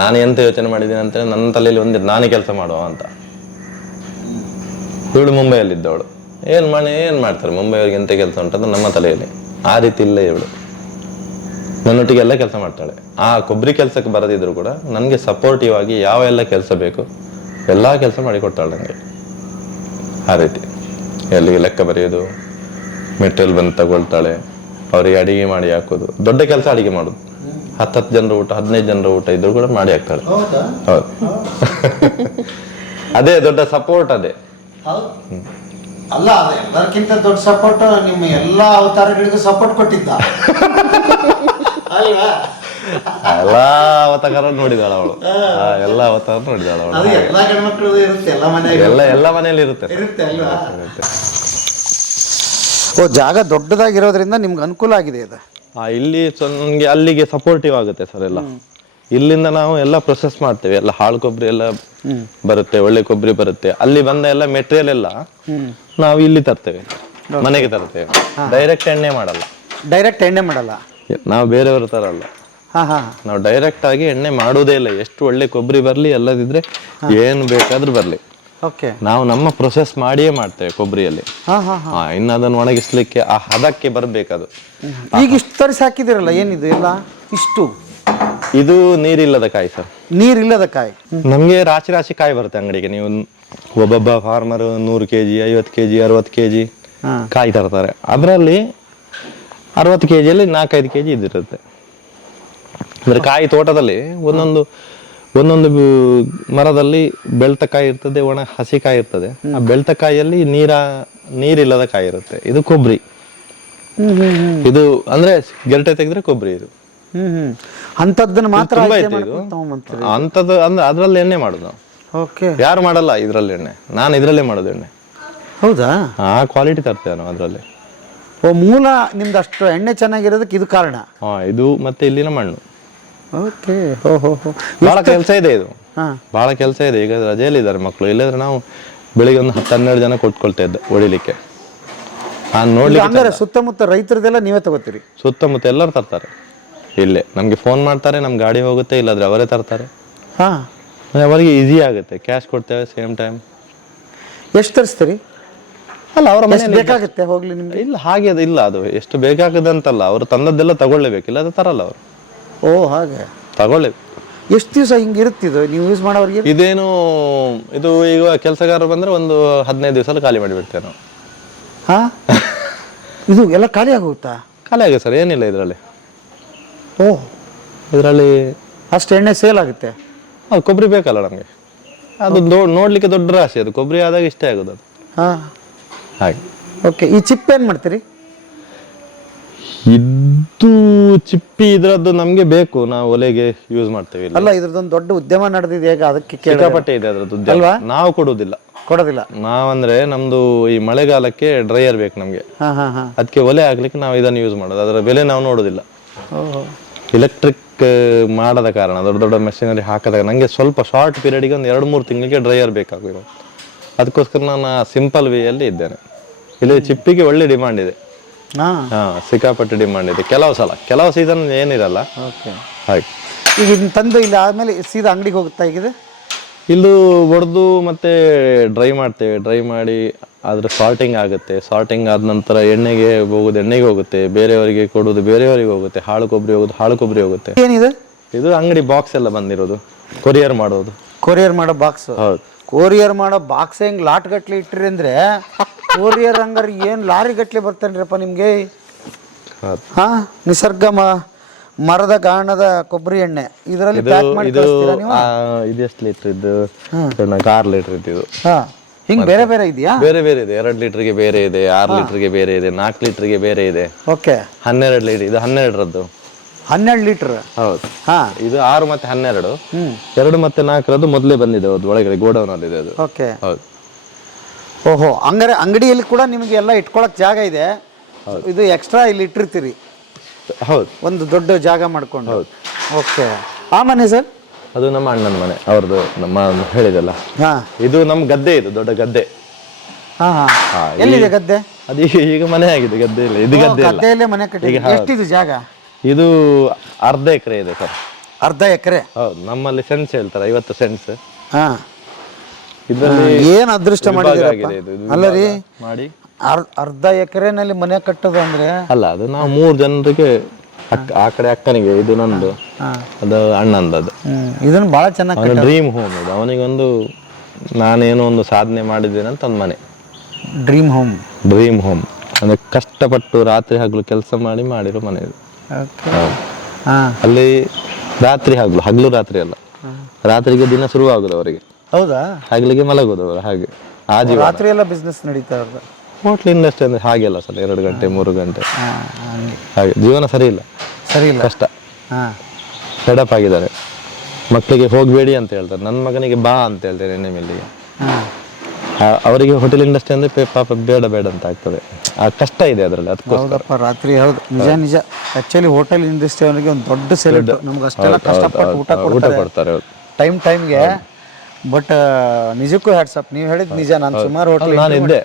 ನಾನು ಎಂತ ಯೋಚನೆ ಮಾಡಿದ್ದೀನಿ ಅಂತೇಳಿ ನನ್ನ ತಲೆಯಲ್ಲಿ ಒಂದಿದ್ದು ನಾನೇ ಕೆಲಸ ಮಾಡುವ ಅಂತ. ಇವಳು ಮುಂಬೈಯಲ್ಲಿದ್ದವಳು. ಏನ್ ಮಾಡ್ತಾರೆ ಮುಂಬೈಯವ್ರಿಗೆ ಎಂತ ಕೆಲಸ ಉಂಟಂತ ನಮ್ಮ ತಲೆಯಲ್ಲಿ. ಆ ರೀತಿ ಇಲ್ಲ ಇವಳು. ನನ್ನೊಟ್ಟಿಗೆಲ್ಲ ಕೆಲಸ ಮಾಡ್ತಾಳೆ. ಆ ಕೊಬ್ಬರಿ ಕೆಲಸಕ್ಕೆ ಬರದಿದ್ರು ಕೂಡ ನನಗೆ ಸಪೋರ್ಟಿವ್ ಆಗಿ ಯಾವ ಎಲ್ಲ ಕೆಲಸ ಬೇಕು ಎಲ್ಲ ಕೆಲಸ ಮಾಡಿಕೊಡ್ತಾಳೆ ನನಗೆ. ಆ ರೀತಿ ಎಲ್ಲಿಗೆ ಲೆಕ್ಕ ಬರೆಯೋದು, ಮೆಟೀರಿಯಲ್ ಬಂದು ತಗೊಳ್ತಾಳೆ, ಅವರಿಗೆ ಅಡಿಗೆ ಮಾಡಿ ಹಾಕೋದು. ದೊಡ್ಡ ಕೆಲಸ ಅಡಿಗೆ ಮಾಡೋದು. 10 ಜನರ ಊಟ 15 ಜನರ ಊಟ ಇದ್ರು ಕೂಡ ಮಾಡಿ ಹಾಕ್ತಾಳೆ. ಹೌದು. ಅದೇ ದೊಡ್ಡ ಸಪೋರ್ಟ್. ಅದೇ ಅಲ್ಲ ಅದು ಎಲ್ಲರಿಗಿಂತ ದೊಡ್ಡ ಸಪೋರ್ಟ್ ನಿಮ್ಮ ಎಲ್ಲಾ ಅವತಾರಗಳಿಗೂ ಸಪೋರ್ಟ್ ಕೊಟ್ಟಿದ್ದ ಅಲ್ವಾ? ಎಲ್ಲ ಅವತಾರ ನೋಡಿದಾಳ ಅವಳು, ಎಲ್ಲ ಅವತಾರ ನೋಡಿದಾಳ ಅವಳು. ಅದು ಎಲ್ಲಾ ಗಂಡ್ಮಕ್ಳು ಇರುತ್ತೆ, ಎಲ್ಲ ಮನೆಯಾಗ ಎಲ್ಲ ಮನೇಲಿ ಇರುತ್ತೆ ಇರುತ್ತೆ ಅಲ್ವಾ? ಓ, ಜಾಗ ದೊಡ್ಡದಾಗಿರೋದ್ರಿಂದ ನಿಮ್ಗೆ ಅನುಕೂಲ ಆಗಿದೆ ಇದು. ಇಲ್ಲಿ ನಮ್ಗೆ ಅಲ್ಲಿಗೆ ಸಪೋರ್ಟಿವ್ ಆಗುತ್ತೆ ಸರ್ ಎಲ್ಲ. ಇಲ್ಲಿಂದ ನಾವು ಎಲ್ಲ ಪ್ರೊಸೆಸ್ ಮಾಡ್ತೇವೆ, ಎಲ್ಲ ಹಾಳು ಕೊಬ್ಬರಿ ಎಲ್ಲ ಬರುತ್ತೆ, ಒಳ್ಳೆ ಕೊಬ್ಬರಿ ಬರುತ್ತೆ. ಅಲ್ಲಿ ಬಂದ ಎಲ್ಲ ಮೆಟೀರಿಯಲ್ ಎಲ್ಲ ನಾವು ಇಲ್ಲಿ ತರ್ತೇವೆ, ಮನೆಗೆ ತರ್ತೇವೆ. ಡೈರೆಕ್ಟ್ ಎಣ್ಣೆ ಮಾಡಲ್ಲ. ಡೈರೆಕ್ಟ್ ಎಣ್ಣೆ ಮಾಡಲ್ಲ ನಾವು ಬೇರೆಯವ್ರ ತರ ಅಲ್ಲ. ನಾವು ಡೈರೆಕ್ಟ್ ಆಗಿ ಎಣ್ಣೆ ಮಾಡುವುದೇ ಇಲ್ಲ. ಎಷ್ಟು ಒಳ್ಳೆ ಕೊಬ್ಬರಿ ಬರ್ಲಿ ಎಲ್ಲದಿದ್ರೆ ಏನು ಬೇಕಾದ್ರೂ ಬರ್ಲಿ, ಓಕೆ, ನಾವು ನಮ್ಮ ಪ್ರೊಸೆಸ್ ಮಾಡಿಯೇ ಮಾಡ್ತೇವೆ ಕೊಬ್ಬರಿಯಲ್ಲಿ. ಇನ್ನು ಅದನ್ನು ಒಣಗಿಸ್ಲಿಕ್ಕೆ ಆ ಹದಕ್ಕೆ ಬರ್ಬೇಕದು. ಈಗ ಇಷ್ಟು ತರಿಸಿ ಹಾಕಿದಿರಲ್ಲ, ಏನಿದು ಎಲ್ಲ ಇಷ್ಟು? ಇದು ನೀರಿಲ್ಲದ ಕಾಯಿ ಸರ್. ನೀರಿಲ್ಲದ ಕಾಯಿ. ನಮ್ಗೆ ರಾಶಿ ರಾಶಿ ಕಾಯಿ ಬರುತ್ತೆ ಅಂಗಡಿಗೆ. ನೀವು ಒಬ್ಬೊಬ್ಬ ಫಾರ್ಮರ್ 100 kg 50 kg 60 kg ಕಾಯಿ ತರ್ತಾರೆ. ಅದರಲ್ಲಿ 60 kgಯಲ್ಲಿ 4-5 kg ಇದಿರುತ್ತೆ. ಅಂದ್ರೆ ಕಾಯಿ ತೋಟದಲ್ಲಿ ಒಂದೊಂದು ಮರದಲ್ಲಿ ಬೆಳ್ತಕಾಯಿ ಇರ್ತದೆ, ಒಣ ಹಸಿ ಕಾಯಿ ಇರ್ತದೆ. ಆ ಬೆಳ್ತಕಾಯಿಯಲ್ಲಿ ನೀರಿಲ್ಲದ ಕಾಯಿ ಇರುತ್ತೆ. ಇದು ಕೊಬ್ಬರಿ. ಇದು ಅಂದ್ರೆ ಗೆರಟೆ ತೆಗೆದ್ರೆ ಕೊಬ್ಬರಿ. ಇದು ಅಂತದ್ದನ್ನ ಮಾತ್ರ ತುಂಬಾ ಇತ್ತು ಇದು. ಅಂತದ್ದು ಅಂದ್ರೆ ಅದ್ರಲ್ಲಿ ಎಣ್ಣೆ ಮಾಡುದು ನಾವು. ಓಕೆ, ಯಾರು ಮಾಡಲ್ಲ ಇದ್ರಲ್ಲಿ ಎಣ್ಣೆ, ನಾನು ಇದ್ರಲ್ಲೇ ಮಾಡೋದು ಎಣ್ಣೆ. ಹೌದಾ? ಆ ಕ್ವಾಲಿಟಿ ತರ್ತೇವೆ ನಾವು ಅದ್ರಲ್ಲಿ. ಓ, ಮೂಲ ನಿಮ್ದು ಅಷ್ಟು ಎಣ್ಣೆ ಚೆನ್ನಾಗಿರೋದಕ್ಕೆ ಇದು ಕಾರಣ? ಇದು ಮತ್ತೆ ಇಲ್ಲಿನ ಮಣ್ಣು. ಓಕೆ, ಬಹಳ ಕೆಲಸ ಇದೆ ಇದು, ಬಹಳ ಕೆಲಸ ಇದೆ. ಈಗ ರಜೆಯಲ್ಲಿ ಇದ್ದಾರೆ ಮಕ್ಕಳು, ಇಲ್ಲದ್ರೆ ನಾವು ಬೆಳಿಗ್ಗೆ ಒಂದು 10-12 ಜನ ಕೊಟ್ಕೊಳ್ತಾ ಇದ್ದೆ ಹೊಡಿಲಿಕ್ಕೆ. ಅಂದ್ರೆ ಸುತ್ತಮುತ್ತ ರೈತರದೆಲ್ಲ ನೀವೇ ತಗೋತೀರಿ? ಸುತ್ತಮುತ್ತ ಎಲ್ಲರೂ ತರ್ತಾರೆ ಇಲ್ಲೇ. ನಮ್ಗೆ ಫೋನ್ ಮಾಡ್ತಾರೆ, ನಮ್ ಗಾಡಿ ಹೋಗುತ್ತೆ, ಇಲ್ಲಾದ್ರೆ ಅವರೇ ತರ್ತಾರೆ. ಅವರಿಗೆ ಈಸಿ ಆಗುತ್ತೆ, ಕ್ಯಾಶ್ ಕೊಡ್ತೇವೆ ಸೇಮ್ ಟೈಮ್. ಎಷ್ಟು ತರಿಸ್ತೀರಿ? ಅಲ್ಲ, ಅವರ ಮನೆ ಬೇಕಾಗುತ್ತೆ ಹೋಗ್ಲಿ ನಿಮ್ಗೆ? ಇಲ್ಲ, ಹಾಗೆ ಅದು ಇಲ್ಲ. ಅದು ಎಷ್ಟು ಬೇಕಾಗದಂತಲ್ಲ, ಅವರು ತಂದದ್ದೆಲ್ಲ ತಗೊಳ್ಳೇಬೇಕು, ಇಲ್ಲ ಅದು ತರಲ್ಲ ಅವರು. ಓ, ಹಾಗೆ ತಗೊಳ್ಳಿ. ಎಷ್ಟು ದಿವಸ ಹಿಂಗೆ ಇರುತ್ತಿದ್ದು ನೀವು ಯೂಸ್ ಮಾಡೋರಿಗೆ? ಇದೇನು, ಇದು ಈಗ ಕೆಲಸಗಾರರು ಬಂದ್ರೆ ಒಂದು 15 ದಿವಸ ಖಾಲಿ ಮಾಡಿಬಿಡ್ತೇವೆ ನಾವು. ಇದು ಎಲ್ಲ ಖಾಲಿ ಆಗೋಗುತ್ತಾ? ಖಾಲಿ ಆಗುತ್ತೆ ಸರ್, ಏನಿಲ್ಲ ಇದರಲ್ಲಿ. ಓ, ಇದರಲ್ಲಿ ಅಷ್ಟು ಎಣ್ಣೆ ಸೇಲ್ ಆಗುತ್ತೆ? ಅದು ಕೊಬ್ಬರಿ ಬೇಕಲ್ಲ ನಮಗೆ. ಅದು ನೋಡ್ಲಿಕ್ಕೆ ದೊಡ್ಡ ರಾಶಿ. ಅದು ಕೊಬ್ಬರಿ ಆದಾಗ ಇಷ್ಟೇ ಆಗೋದು ಅದು. ಹಾಗೆ. ಓಕೆ, ಈ ಚಿಪ್ ಏನ್ ಮಾಡ್ತೀರಿ? ಇದು ಚಿಪ್ಪಿ ಇದ್ರದ್ದು ನಮ್ಗೆ ಬೇಕು, ನಾವು ಒಲೆಗೆ ಯೂಸ್ ಮಾಡ್ತೇವೆ. ಅಲ್ಲ, ಇದ್ರದೊಂದು ದೊಡ್ಡ ಉದ್ಯಮ ನಡೆದಿದೆ ಈಗ, ಅದಕ್ಕೆ ಸಿಕ್ಕಾಪಟ್ಟೆ ಇದೆ ಅದ್ರದ್ದು ಉದ್ಯಮ. ನಾವು ಕೊಡುವುದಿಲ್ಲ. ನಾವಂದ್ರೆ ನಮ್ದು ಈ ಮಳೆಗಾಲಕ್ಕೆ ಡ್ರೈಯರ್ ಬೇಕು ನಮ್ಗೆ. ಅದಕ್ಕೆ ಒಲೆ ಹಾಕ್ಲಿಕ್ಕೆ ನಾವು ಇದನ್ನು ಯೂಸ್ ಮಾಡೋದು. ಅದರ ಬೆಲೆ ನಾವು ನೋಡೋದಿಲ್ಲ. ಎಲೆಕ್ಟ್ರಿಕ್ ಮಾಡದ ಕಾರಣ, ದೊಡ್ಡ ದೊಡ್ಡ ಮೆಷಿನರಿ ಹಾಕದಾಗ ನಂಗೆ ಸ್ವಲ್ಪ ಶಾರ್ಟ್ ಪೀರಿಯಡ್ಗೆ ಒಂದು 2-3 ತಿಂಗಳಿಗೆ ಡ್ರೈಯರ್ ಬೇಕಾಗಿರೋದು. ಅದಕ್ಕೋಸ್ಕರ ನಾನು ಸಿಂಪಲ್ ವೇಯಲ್ಲಿ ಇದ್ದೇನೆ. ಇಲ್ಲಿ ಚಿಪ್ಪಿಗೆ ಒಳ್ಳೆ ಡಿಮಾಂಡ್ ಇದೆ. ಸಿಕ್ಕಾಪಟ್ಟೆ ಡಿಮಾಂಡ್ ಇದೆ. ಕೆಲವು ಸೀಸನ್ ಏನಿರಲ್ಲ. ಹಾಗೆ ಈಗ ತಂದು ಇಲ್ಲಿ ಆದ್ಮೇಲೆ ಸೀದಾ ಅಂಗಡಿಗೆ ಹೋಗುತ್ತಾ? ಈಗ ಇಲ್ಲೂ ಒಡೆದು ಮತ್ತೆ ಡ್ರೈ ಮಾಡ್ತೇವೆ. ಡ್ರೈ ಮಾಡಿ ಅದ್ರ ಸಾರ್ಟಿಂಗ್ ಆಗುತ್ತೆ. ಸಾರ್ಟಿಂಗ್ ಆದ ನಂತರ ಎಣ್ಣೆಗೆ ಹೋಗುತ್ತೆ, ಬೇರೆಯವರಿಗೆ ಕೊಡುವುದು ಬೇರೆಯವರಿಗೆ ಹೋಗುತ್ತೆ, ಹಾಳು ಕೊಬ್ಬರಿ ಹೋಗುತ್ತೆ. ಏನಿದೆ ಇದು ಅಂಗಡಿ ಬಾಕ್ಸ್ ಎಲ್ಲ ಬಂದಿರೋದು, ಕೊರಿಯರ್ ಮಾಡೋದು. ಕೊರಿಯರ್ ಮಾಡೋ ಬಾಕ್ಸ್? ಹೌದು. ಕೊರಿಯರ್ ಮಾಡೋ ಬಾಕ್ಸ್ ಹೆಂಗ್ ಲಾಟ್ ಗಟ್ಲೆ ಇಟ್ಟಿರಿ ಅಂದ್ರೆ, ಕೊರಿಯರ್ ಹಂಗಾರ ಏನ್ ಲಾರಿ ಗಟ್ಲೆ ಬರ್ತಾನ್ರಿಪ್ಪ ನಿಮ್ಗೆ? ನಿಸರ್ಗ ಮರದ ಗಾಣದ ಕೊಬ್ಬರಿ ಎಣ್ಣೆ ಇದರಲ್ಲಿ ಪ್ಯಾಕ್ ಮಾಡಿ ಕಳಿಸ್ತೀರಾ ನೀವು? ಇದು ಎಷ್ಟು ಲೀಟರ್ ಇದ್ದು? 6 ಲೀಟರ್ ಇದ್ದು. ಹಿಂಗ್ ಬೇರೆ ಬೇರೆ ಇದೆಯಾ? ಬೇರೆ ಇದೆ. 2 ಲೀಟರ್ಗೆ ಬೇರೆ ಇದೆ, 6 ಲೀಟರ್ಗೆ ಬೇರೆ ಇದೆ, 4 ಲೀಟರ್ಗೆ ಬೇರೆ ಇದೆ. Okay, 12 litre. ಇದು 12ರದ್ದು. 12 ಲೀಟರ್? ಹೌದು. ಇದು 6 ಮತ್ತೆ 12. 2 ಮತ್ತೆ 4ರದ್ದು ಮೊದಲೇ ಬಂದಿದೆ, ಅದು ಒಳಗಡೆ ಗೋಡೌನ್ ಅಲ್ಲಿ ಇದೆ ಅದು. ಓಕೆ, ಹೌದು. ಓಹೋ, ಹಂಗಾರೆ ಅಂಗಡಿಯಲ್ಲಿ ಕೂಡ ನಿಮಗೆ ಎಲ್ಲ ಇಟ್ಕೊಳಕ್ ಜಾಗ ಇದೆ. ಇದು ಎಕ್ಸ್ಟ್ರಾ ಇಲ್ಲಿ ಇಟ್ಟಿರ್ತೀರಿ? ಹೌದು, ಒಂದು ದೊಡ್ಡ ಜಾಗ ಮಾಡ್ಕೊಂಡು. ಹೌದು. ಓಕೆ, ಆ ಮನೆ ಸರ್? ಅದು ನಮ್ಮ ಅಣ್ಣನ ಮನೆ, ಅವ್ರದ್ದು. ನಮ್ಮ ಹೇಳಿದಲ್ಲ, ಇದು ನಮ್ಮ ಗದ್ದೆ, ಇದು ದೊಡ್ಡ ಗದ್ದೆ. ಎಲ್ಲಿದೆ ಗದ್ದೆ? ಅದು ಈಗ ಮನೆ ಆಗಿದೆ, ಗದ್ದೆ ಇಲ್ಲ. ಇದು ಗದ್ದೆಯಲ್ಲೇ ಮನೆ ಕಟ್ಟಿ. ಎಷ್ಟಿದೆ ಜಾಗ? ಇದು ಅರ್ಧ ಎಕರೆ ಇದೆ ಸರ್. ಅರ್ಧ ಎಕರೆ? ಹೌದು. ನಮ್ಮಲ್ಲಿ ಸೆನ್ಸ್ ಹೇಳ್ತಾರೆ, 50 ಸೆನ್ಸ್. ಏನ್ ಅದೃಷ್ಟ ಮಾಡಿದ್ದೀರಪ್ಪ. ಅಲ್ಲ ರೀ, ಮಾಡಿ ಅರ್ಧ ಎಕರೆನಲ್ಲಿ ಮನೆ ಕಟ್ಟೋದು ಅಂದ್ರೆ ಅಲ್ಲ, ಅದು ನಾವು 3 ಜನರಿಗೆ. ಆ ಕಡೆ ಅಕ್ಕನಿಗೆ, ಇದು ನಂದು, ಅದು ಅಣ್ಣಂದದು. ಇದನ್ನ ಬಹಳ ಚೆನ್ನಾಗಿ ಡ್ರೀಮ್ ಹೋಮ್ ಇದು. ಅವನಿಗೊಂದು ನಾನೇನೋ ಒಂದು ಸಾಧನೆ ಮಾಡಿದ್ದೇನೆ ಅಂತ ಒಂದು ಮನೆ. ಡ್ರೀಮ್ ಹೋಮ್ ಅಂದ್ರೆ ಕಷ್ಟಪಟ್ಟು ರಾತ್ರಿ ಹಗಲು ಕೆಲಸ ಮಾಡಿರೋ ಮನೆ ಇದು. ಅಲ್ಲಿ ರಾತ್ರಿ ಹಗಲು ರಾತ್ರಿ ಅಲ್ಲ, ರಾತ್ರಿಗೆ ದಿನ ಶುರುವಾಗುದು ಅವರಿಗೆ. ಹೌದಾ? ಹಗಲಿಗೆ ಮಲಗೋದು ಅವರು. ಹಾಗೆ ರಾತ್ರಿ ಎಲ್ಲ ಬಿಸ್ನೆಸ್ ನಡೀತಾ ಇರೋದು. ಹೋಟ್ಲ್ ಇಂಡಸ್ಟ್ರಿ ಅಂದರೆ ಹಾಗೆಲ್ಲ ಸರ್ 2 ಗಂಟೆ 3 ಗಂಟೆ ಹಂಗೆ ಹಾಗೆ ಜೀವನ ಸರಿ ಇಲ್ಲ, ಸರಿ ಇಲ್ಲ. ಕಷ್ಟ, ಹಾಂ ಫೆಡಪ್ ಆಗಿದ್ದಾರೆ. ಮಕ್ಕಳಿಗೆ ಹೋಗಬೇಡಿ ಅಂತ ಹೇಳ್ತಾರೆ, ನನ್ನ ಮಗನಿಗೆ ಬಾ ಅಂತ ಹೇಳ್ತಾರೆ ಎಣ್ಣೆಮಿಲ್ಲಿಗೆ. ಹಾಂ ಅವರಿಗೆ ಹೋಟೆಲ್ ಇಂಡಸ್ಟ್ರಿ ಅಂದರೆ ಪಾಪ ಬೇಡ ಬೇಡ ಅಂತ ಆಗ್ತದೆ. ಆ ಕಷ್ಟ ಇದೆ ಅದರಲ್ಲಿ, ಅದಕ್ಕೋಸ್ಕರ. ಹೌದಪ್ಪ, ರಾತ್ರಿ ಹೌದು, ನಿಜ ನಿಜ. ಆ್ಯಕ್ಚುಲಿ ಹೋಟೆಲ್ ಇಂಡಸ್ಟ್ರಿ ಅವರಿಗೆ ಒಂದು ದೊಡ್ಡ ಸೆಲೆಕ್ಟ್. ನಮ್ಗೆ ಅಷ್ಟೆಲ್ಲ ಕಷ್ಟಪಟ್ಟು ಊಟ ಕೊಡ್ತಾರೆ ಟೈಮ್ಗೆ. ಬಟ್ ನಿಜಕ್ಕೂ ಹ್ಯಾಟ್ಸಪ್, ನೀವು ಹೇಳಿದ್ ನಿಜ. ನಾನು ಸುಮಾರು ಹೋಟೆಲ್ ನಾನು ಇದ್ದೆ,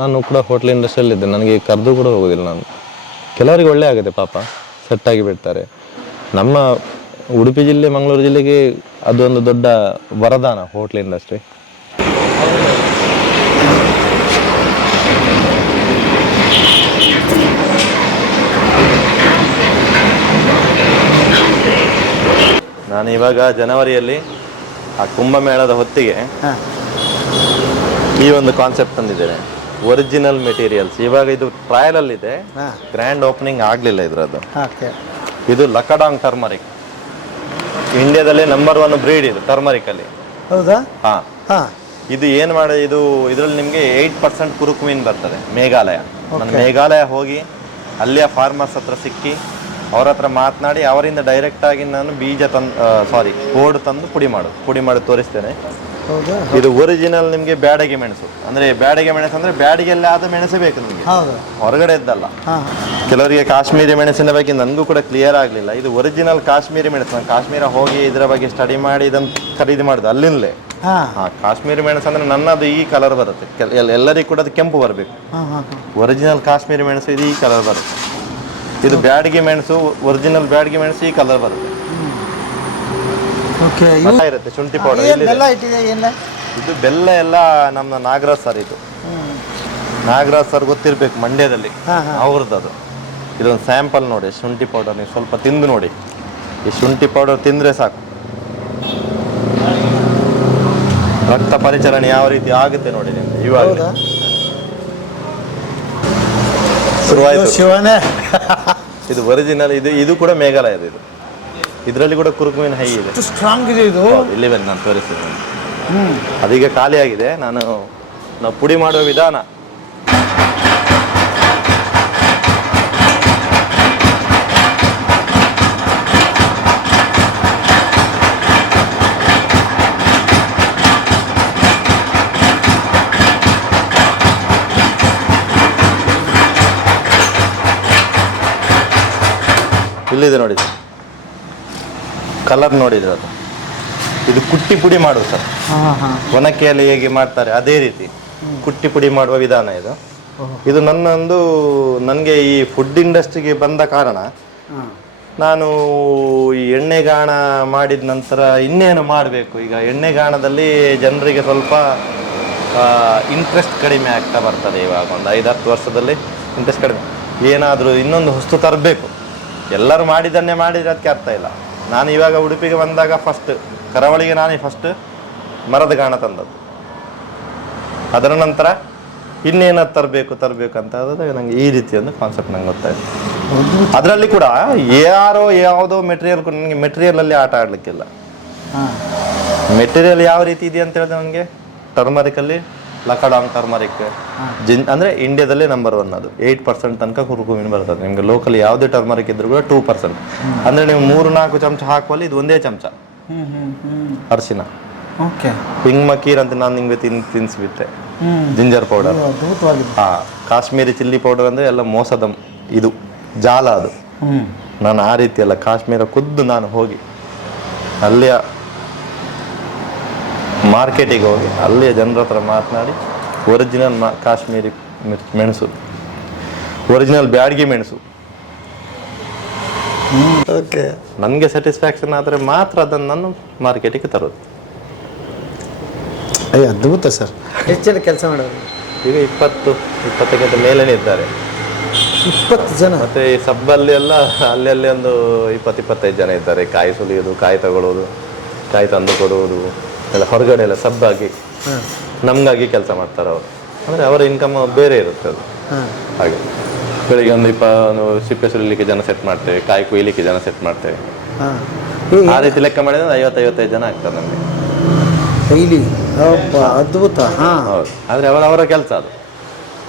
ನಾನು ಕೂಡ ಹೋಟ್ಲ್ ಇಂಡಸ್ಟ್ರಿಯಲ್ಲಿ ಇದ್ದೆ. ನನಗೆ ಕರೆದು ಕೂಡ ಹೋಗೋದಿಲ್ಲ ನಾನು. ಕೆಲವರಿಗೆ ಒಳ್ಳೆ ಆಗುತ್ತೆ ಪಾಪ, ಸೆಟ್ ಆಗಿ ಬಿಡ್ತಾರೆ. ನಮ್ಮ ಉಡುಪಿ ಜಿಲ್ಲೆ, ಮಂಗಳೂರು ಜಿಲ್ಲೆಗೆ ಅದೊಂದು ದೊಡ್ಡ ವರದಾನ ಹೋಟ್ಲ್ ಇಂಡಸ್ಟ್ರಿ. ನಾನು ಇವಾಗ ಜನವರಿಯಲ್ಲಿ ಆ ಕುಂಭಮೇಳದ ಹೊತ್ತಿಗೆ ಈ ಒಂದು ಕಾನ್ಸೆಪ್ಟ್ ತಂದಿದ್ದೇನೆ, ಒರಿಜಿನಲ್ ಮೆಟೀರಿಯಲ್ಸ್. ಇವಾಗ ಇದು ಟ್ರಯಲ್ ಅಲ್ಲಿ ಇದೆ, ಗ್ರ್ಯಾಂಡ್ ಓಪನಿಂಗ್ ಆಗಲಿಲ್ಲ ಇದರದ್ದು. ಇದು ಲಕಡಾಂಗ್ ಟರ್ಮರಿಕ್, ಇಂಡಿಯಾದಲ್ಲೇ ನಂಬರ್ 1 ಬ್ರೀಡ್ ಇದು ಟರ್ಮರಿಕ್ ಅಲ್ಲಿ. ಹೌದಾ? ಹಾ, ಇದು ಏನು ಮಾಡಿ, ಇದರಲ್ಲಿ ನಿಮಗೆ 8% ಕುರುಕುಮಿನ್ ಬರ್ತದೆ. ಮೇಘಾಲಯ, ನಾನು ಮೇಘಾಲಯ ಹೋಗಿ ಅಲ್ಲಿಯ ಫಾರ್ಮರ್ಸ್ ಹತ್ರ ಸಿಕ್ಕಿ ಅವ್ರ ಹತ್ರ ಮಾತನಾಡಿ ಅವರಿಂದ ಡೈರೆಕ್ಟ್ ಆಗಿ ನಾನು ಬೀಜ ಕೋಡ್ ತಂದು ಪುಡಿ ಮಾಡಿ ತೋರಿಸ್ತೇನೆ. ಇದು ಒರಿಜಿನಲ್ ನಿಮಗೆ ಬ್ಯಾಡಗೆ ಮೆಣಸು. ಅಂದ್ರೆ ಬ್ಯಾಡಗೆ ಮೆಣಸು ಅಂದ್ರೆ ಬ್ಯಾಡಿಗೆಲ್ಲ ಆದ ಮೆಣಸೇ ಬೇಕು ನಿಮಗೆ, ಹೊರಗಡೆ ಇದ್ದಲ್ಲ. ಕೆಲವರಿಗೆ ಕಾಶ್ಮೀರಿ ಮೆಣಸಿನ ಬಗ್ಗೆ ನನಗೂ ಕೂಡ ಕ್ಲಿಯರ್ ಆಗಲಿಲ್ಲ. ಇದು ಒರಿಜಿನಲ್ ಕಾಶ್ಮೀರಿ ಮೆಣಸು. ನಾನು ಕಾಶ್ಮೀರ ಹೋಗಿ ಇದರ ಬಗ್ಗೆ ಸ್ಟಡಿ ಮಾಡಿ ಇದನ್ನು ಖರೀದಿ ಮಾಡೋದು ಅಲ್ಲಿಂದಲೇ. ಕಾಶ್ಮೀರಿ ಮೆಣಸು ಅಂದ್ರೆ ನನ್ನದು ಈ ಕಲರ್ ಬರುತ್ತೆ, ಎಲ್ಲರಿಗೂ ಕೂಡ ಅದು ಕೆಂಪು ಬರಬೇಕು. ಒರಿಜಿನಲ್ ಕಾಶ್ಮೀರಿ ಮೆಣಸು ಇದು ಈ ಕಲರ್ ಬರುತ್ತೆ. ಇದು ಬ್ಯಾಡಗಿ ಮೆಣಸು, ಒರಿಜಿನಲ್ ಬ್ಯಾಡಗಿ ಮೆಣಸು ಈ ಕಲರ್ ಬರುತ್ತೆ. ಇರುತ್ತೆ ಶುಂಠಿ ಪೌಡರ್. ಇದು ಬೆಲ್ಲ ಎಲ್ಲ ನಮ್ಮ ನಾಗರಾಜ್ ಸರ್. ಇದು ನಾಗರಾಜ್ ಸರ್ ಗೊತ್ತಿರ್ಬೇಕು, ಮಂಡ್ಯದಲ್ಲಿ ಅವ್ರದ್ದು ಅದು. ಇದೊಂದು ಸ್ಯಾಂಪಲ್ ನೋಡಿ, ಶುಂಠಿ ಪೌಡರ್ ನೀವು ಸ್ವಲ್ಪ ತಿಂದು ನೋಡಿ. ಈ ಶುಂಠಿ ಪೌಡರ್ ತಿಂದ್ರೆ ಸಾಕು, ರಕ್ತ ಪರಿಚಲನೆ ಯಾವ ರೀತಿ ಆಗುತ್ತೆ ನೋಡಿ ನಿಮ್ಗೆ. ಇವಾಗ ಶುರುವಾಯಿತು. ಇದು ಒರಿಜಿನಲ್. ಇದು ಕೂಡ ಮೇಘಾಲಯದ. ಇದು ಇದರಲ್ಲಿ ಕೂಡ ಕುರುಕುಮಿನ್ ಹೈ ಇದೆ, ಸ್ಟ್ರಾಂಗ್ ಇದೆ ಇದು. ಇಲ್ಲಿ ಬಂದು ನಾನು ತೋರಿಸ್ತೀನಿ. ಅದೀಗ ಖಾಲಿ ಆಗಿದೆ. ನಾವು ಪುಡಿ ಮಾಡುವ ವಿಧಾನ ಇಲ್ಲಿದೆ ನೋಡಿ, ಕಲರ್ ನೋಡಿದ್ರೆ ಅದು. ಇದು ಕುಟ್ಟಿ ಪುಡಿ ಮಾಡುವ ಸರ್, ಒನಕೆಯಲ್ಲಿ ಹೇಗೆ ಮಾಡ್ತಾರೆ ಅದೇ ರೀತಿ ಕುಟ್ಟಿ ಪುಡಿ ಮಾಡುವ ವಿಧಾನ ಇದು. ಇದು ನನಗೆ ಈ ಫುಡ್ ಇಂಡಸ್ಟ್ರಿಗೆ ಬಂದ ಕಾರಣ ನಾನು ಈ ಎಣ್ಣೆಗಾಣ ಮಾಡಿದ ನಂತರ ಇನ್ನೇನು ಮಾಡಬೇಕು. ಈಗ ಎಣ್ಣೆಗಾಣದಲ್ಲಿ ಜನರಿಗೆ ಸ್ವಲ್ಪ ಇಂಟ್ರೆಸ್ಟ್ ಕಡಿಮೆ ಆಗ್ತಾ ಬರ್ತದೆ. ಇವಾಗ ಒಂದು 5-10 ವರ್ಷದಲ್ಲಿ ಇಂಟ್ರೆಸ್ಟ್ ಕಡಿಮೆ. ಏನಾದರೂ ಇನ್ನೊಂದು ಹೊಸ್ತು ತರಬೇಕು. ಎಲ್ಲರೂ ಮಾಡಿದ್ದನ್ನೇ ಮಾಡಿದರೆ ಅದಕ್ಕೆ ಅರ್ಥ ಇಲ್ಲ. ನಾನು ಇವಾಗ ಉಡುಪಿಗೆ ಬಂದಾಗ ಕರಾವಳಿಗೆ ನಾನೇ ಫಸ್ಟ್ ಮರದ ಗಾಣ ತಂದದ್ದು. ಅದರ ನಂತರ ಇನ್ನೇನಾದ್ರು ತರಬೇಕು ಅಂತ ಆದಾಗ ನನಗೆ ಈ ರೀತಿ ಒಂದು ಕಾನ್ಸೆಪ್ಟ್ ನಂಗೆ ಗೊತ್ತಾಯಿತು. ಅದರಲ್ಲಿ ಕೂಡ ಯಾವುದೋ ಮೆಟೀರಿಯಲ್, ನನಗೆ ಮೆಟೀರಿಯಲಲ್ಲಿ ಆಟ ಆಡಲಿಕ್ಕಿಲ್ಲ. ಮೆಟೀರಿಯಲ್ ಯಾವ ರೀತಿ ಇದೆ ಅಂತ ಹೇಳಿದ್ರೆ ನನಗೆ ಟರ್ಮರಿಕಲ್ಲಿ ಲಕಡಾಂಗ್ ಟರ್ಮರಿಕ್ ಅಂದರೆ ಇಂಡಿಯಾದಲ್ಲೇ ನಂಬರ್ 1 ಅದು. 8% ತನಕ ಕುರುಕುಮಿನ್ ಬರ್ತದೆ ನಿಮಗೆ. ಲೋಕಲ್ ಯಾವುದೇ ಟರ್ಮರಿಕ್ ಇದ್ರೂ ಕೂಡ 2%. ಅಂದರೆ ನೀವು 3-4 ಚಮಚ ಹಾಕುವಲ್ಲಿ ಇದು ಒಂದೇ ಚಮಚ ಅರಿಶಿನ. ಹಿಂಗ್ ಮಕೀರ್ ಅಂತ ನಾನು ನಿಮಗೆ ತಿನ್ನಿಸ್ಬಿಟ್ಟೆ. Ginger powder, Kashmiri chilli powder ಅಂದರೆ ಎಲ್ಲ ಮೋಸದ ಇದು ಜಾಲ ಅದು. ನಾನು ಆ ರೀತಿ ಎಲ್ಲ ಕಾಶ್ಮೀರ ಖುದ್ದು ನಾನು ಹೋಗಿ ಅಲ್ಲಿಯ ಮಾರ್ಕೆಟಿಗೆ ಹೋಗಿ ಅಲ್ಲಿಯ ಜನರ ಹತ್ರ ಮಾತನಾಡಿ ಒರಿಜಿನಲ್ ಕಾಶ್ಮೀರಿ ಮೆಣಸು, ಒರಿಜಿನಲ್ ಬ್ಯಾಡಗಿ ಮೆಣಸು ನನಗೆ ಸ್ಯಾಟಿಸ್ಫ್ಯಾಕ್ಷನ್ ಆದರೆ ಮಾತ್ರ ಅದನ್ನು ನಾನು ಮಾರ್ಕೆಟಿಗೆ ತರೋದು. ಅದ್ಭುತ ಸರ್. ಎಷ್ಟು ಜನ ಕೆಲಸ ಮಾಡೋದು ಈಗ? 20-20ಕ್ಕಿಂತ ಮೇಲೇನೆ ಇದ್ದಾರೆ. 20 ಜನ. ಮತ್ತೆ ಈ ಸಬ್ಬಲ್ಲಿ ಎಲ್ಲ ಅಲ್ಲಿ ಒಂದು 20-25 ಜನ ಇದ್ದಾರೆ. ಕಾಯಿ ಸುಲಿಯೋದು, ಕಾಯಿ ತಗೊಳ್ಳೋದು, ಕಾಯಿ ತಂದು ಕೊಡುವುದು ಎಲ್ಲ ಹೊರಗಡೆ ಎಲ್ಲ ಸಬ್ಬಾಗಿ ನಮಗಾಗಿ ಕೆಲಸ ಮಾಡ್ತಾರೆ ಅವರು. ಅಂದರೆ ಅವರ ಇನ್ಕಮ್ ಬೇರೆ ಇರುತ್ತೆ ಅದು. ಹಾಗೆ ಬೆಳಿಗ್ಗೆ ಒಂದು ಸಿಪ್ಪೆ ಸುಲಿಲಿಕ್ಕೆ ಜನ ಸೆಟ್ ಮಾಡ್ತೇವೆ, ಕಾಯಿ ಕೊಯ್ಲಿಕ್ಕೆ ಜನ ಸೆಟ್ ಮಾಡ್ತೇವೆ. ಆ ರೀತಿ ಲೆಕ್ಕ ಮಾಡಿದ್ರೆ 50-55 ಜನ ಆಗ್ತಾರೆ ನಮಗೆ ಡೈಲಿ. ಅದ್ಭುತ. ಹೌದು. ಆದರೆ ಅವರ ಕೆಲಸ ಅದು.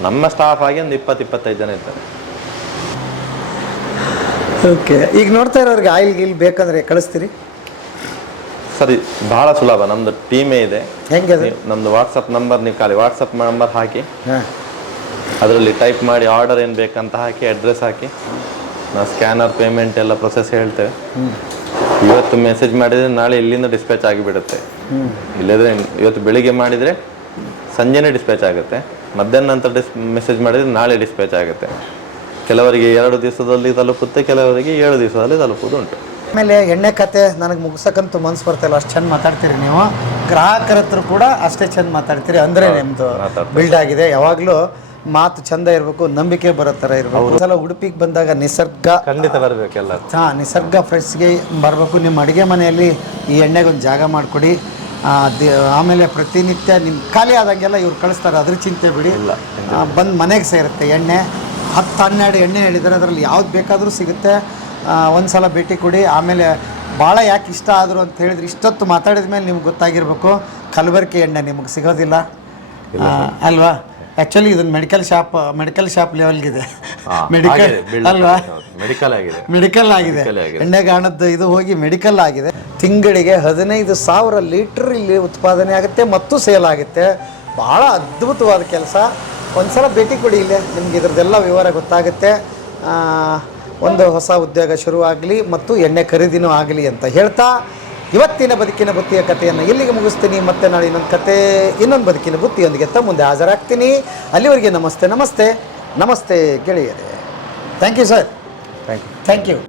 ನಮ್ಮ ಸ್ಟಾಫ್ ಆಗಿ ಒಂದು 20-25 ಜನ ಇದ್ದಾರೆ. ಓಕೆ, ಈಗ ನೋಡ್ತಾ ಇರೋರಿಗೆ ಆಯಿಲ್ ಗೀಲ್ ಬೇಕಂದ್ರೆ ಕಳಿಸ್ತೀರಿ? ಸರಿ, ಬಹಳ ಸುಲಭ. ನಮ್ದು ಟೀಮೇ ಇದೆ. ಹೆಂಗೆ ಅದು? ನಮ್ದು ವಾಟ್ಸಪ್ ನಂಬರ್, ನೀವು ಖಾಲಿ ವಾಟ್ಸಪ್ ನಂಬರ್ ಹಾಕಿ ಹಾಂ, ಅದರಲ್ಲಿ ಟೈಪ್ ಮಾಡಿ ಆರ್ಡರ್ ಏನು ಬೇಕಂತ ಹಾಕಿ ಅಡ್ರೆಸ್ ಹಾಕಿ ನಾವು ಸ್ಕ್ಯಾನರ್ ಪೇಮೆಂಟ್ ಎಲ್ಲ ಪ್ರೊಸೆಸ್ ಹೇಳ್ತೇವೆ. ಇವತ್ತು ಮೆಸೇಜ್ ಮಾಡಿದರೆ ನಾಳೆ ಇಲ್ಲಿಂದ ಡಿಸ್ಪ್ಯಾಚ್ ಆಗಿಬಿಡುತ್ತೆ. ಇಲ್ಲದ್ರೆ ಇವತ್ತು ಬೆಳಿಗ್ಗೆ ಮಾಡಿದರೆ ಸಂಜೆನೇ ಡಿಸ್ಪ್ಯಾಚ್ ಆಗುತ್ತೆ. ಮಧ್ಯಾಹ್ನ ನಂತರ ಮೆಸೇಜ್ ಮಾಡಿದರೆ ನಾಳೆ ಡಿಸ್ಪ್ಯಾಚ್ ಆಗುತ್ತೆ. ಕೆಲವರಿಗೆ 2 ದಿವಸದಲ್ಲಿ ತಲುಪುತ್ತೆ, ಕೆಲವರಿಗೆ 7 ದಿವಸದಲ್ಲಿ ತಲುಪುವುದು ಉಂಟು. ಆಮೇಲೆ ಎಣ್ಣೆ ಕತೆ ನನಗೆ ಮುಗಿಸಕ್ಕಂತೂ ಮನ್ಸು ಬರ್ತಾಯಿಲ್ಲ, ಅಷ್ಟು ಚೆಂದ ಮಾತಾಡ್ತೀರಿ ನೀವು. ಗ್ರಾಹಕರ ಹತ್ರ ಕೂಡ ಅಷ್ಟೇ ಚೆಂದ ಮಾತಾಡ್ತೀರಿ. ಅಂದರೆ ನಿಮ್ಮದು ಬಿಲ್ಡ್ ಆಗಿದೆ. ಯಾವಾಗಲೂ ಮಾತು ಚಂದ ಇರಬೇಕು, ನಂಬಿಕೆ ಬರೋ ಥರ ಇರಬೇಕು. ಒಂದ್ಸಲ ಉಡುಪಿಗೆ ಬಂದಾಗ ನಿಸರ್ಗ ಖಂಡಿತ ಬರಬೇಕೆಲ್ಲ. ಹಾಂ, ನಿಸರ್ಗ ಫ್ರೆಶ್ಗೆ ಬರಬೇಕು. ನಿಮ್ಮ ಅಡುಗೆ ಮನೆಯಲ್ಲಿ ಈ ಎಣ್ಣೆಗೊಂದು ಜಾಗ ಮಾಡಿಕೊಡಿ. ಆಮೇಲೆ ಪ್ರತಿನಿತ್ಯ ನಿಮ್ಮ ಖಾಲಿ ಆದಂಗೆಲ್ಲ ಇವ್ರು ಕಳಿಸ್ತಾರೆ, ಅದ್ರ ಚಿಂತೆ ಬಿಡಿ. ಬಂದು ಮನೆಗೆ ಸೇರುತ್ತೆ ಎಣ್ಣೆ. 10-12 ಎಣ್ಣೆ ಹೇಳಿದ್ದಾರೆ, ಅದರಲ್ಲಿ ಯಾವ್ದು ಬೇಕಾದರೂ ಸಿಗುತ್ತೆ. ಒಂದು ಸಲ ಭೇಟಿ ಕೊಡಿ. ಆಮೇಲೆ ಭಾಳ ಯಾಕೆ ಇಷ್ಟ ಆದರು ಅಂತ ಹೇಳಿದ್ರೆ, ಇಷ್ಟೊತ್ತು ಮಾತಾಡಿದ ಮೇಲೆ ನಿಮ್ಗೆ ಗೊತ್ತಾಗಿರಬೇಕು ಕಲಬೆರಕೆ ಎಣ್ಣೆ ನಿಮಗೆ ಸಿಗೋದಿಲ್ಲ ಅಲ್ವಾ? ಆ್ಯಕ್ಚುಲಿ ಇದನ್ನು ಮೆಡಿಕಲ್ ಶಾಪ್ ಲೆವೆಲ್ಗಿದೆ. ಮೆಡಿಕಲ್ ಅಲ್ವಾ? ಮೆಡಿಕಲ್ ಆಗಿದೆ. ಎಣ್ಣೆಗಾಣದ್ದು ಇದು ಹೋಗಿ ಮೆಡಿಕಲ್ ಆಗಿದೆ. ತಿಂಗಳಿಗೆ 15,000 ಲೀಟ್ರ್ ಇಲ್ಲಿ ಉತ್ಪಾದನೆ ಆಗುತ್ತೆ ಮತ್ತು ಸೇಲ್ ಆಗುತ್ತೆ. ಭಾಳ ಅದ್ಭುತವಾದ ಕೆಲಸ. ಒಂದು ಸಲ ಭೇಟಿ ಕೊಡಿ ಇಲ್ಲೇ, ನಿಮ್ಗೆ ಇದ್ರದ್ದೆಲ್ಲ ವಿವರ ಗೊತ್ತಾಗುತ್ತೆ. ಒಂದು ಹೊಸ ಉದ್ಯೋಗ ಶುರುವಾಗಲಿ ಮತ್ತು ಎಣ್ಣೆ ಖರೀದಿನೂ ಆಗಲಿ ಅಂತ ಹೇಳ್ತಾ ಇವತ್ತಿನ ಬದುಕಿನ ಬುತ್ತಿಯ ಕಥೆಯನ್ನು ಇಲ್ಲಿಗೆ ಮುಗಿಸ್ತೀನಿ. ಮತ್ತೆ ನಾಳೆ ಇನ್ನೊಂದು ಕತೆ, ಇನ್ನೊಂದು ಬದುಕಿನ ಬುತ್ತಿಯೊಂದಿಗೆ ಮುಂದೆ ಹಾಜರಾಗ್ತೀನಿ. ಅಲ್ಲಿವರೆಗೆ ನಮಸ್ತೆ ನಮಸ್ತೆ ನಮಸ್ತೆ ಗೆಳೆಯರೇ. Thank you sir. Thank you.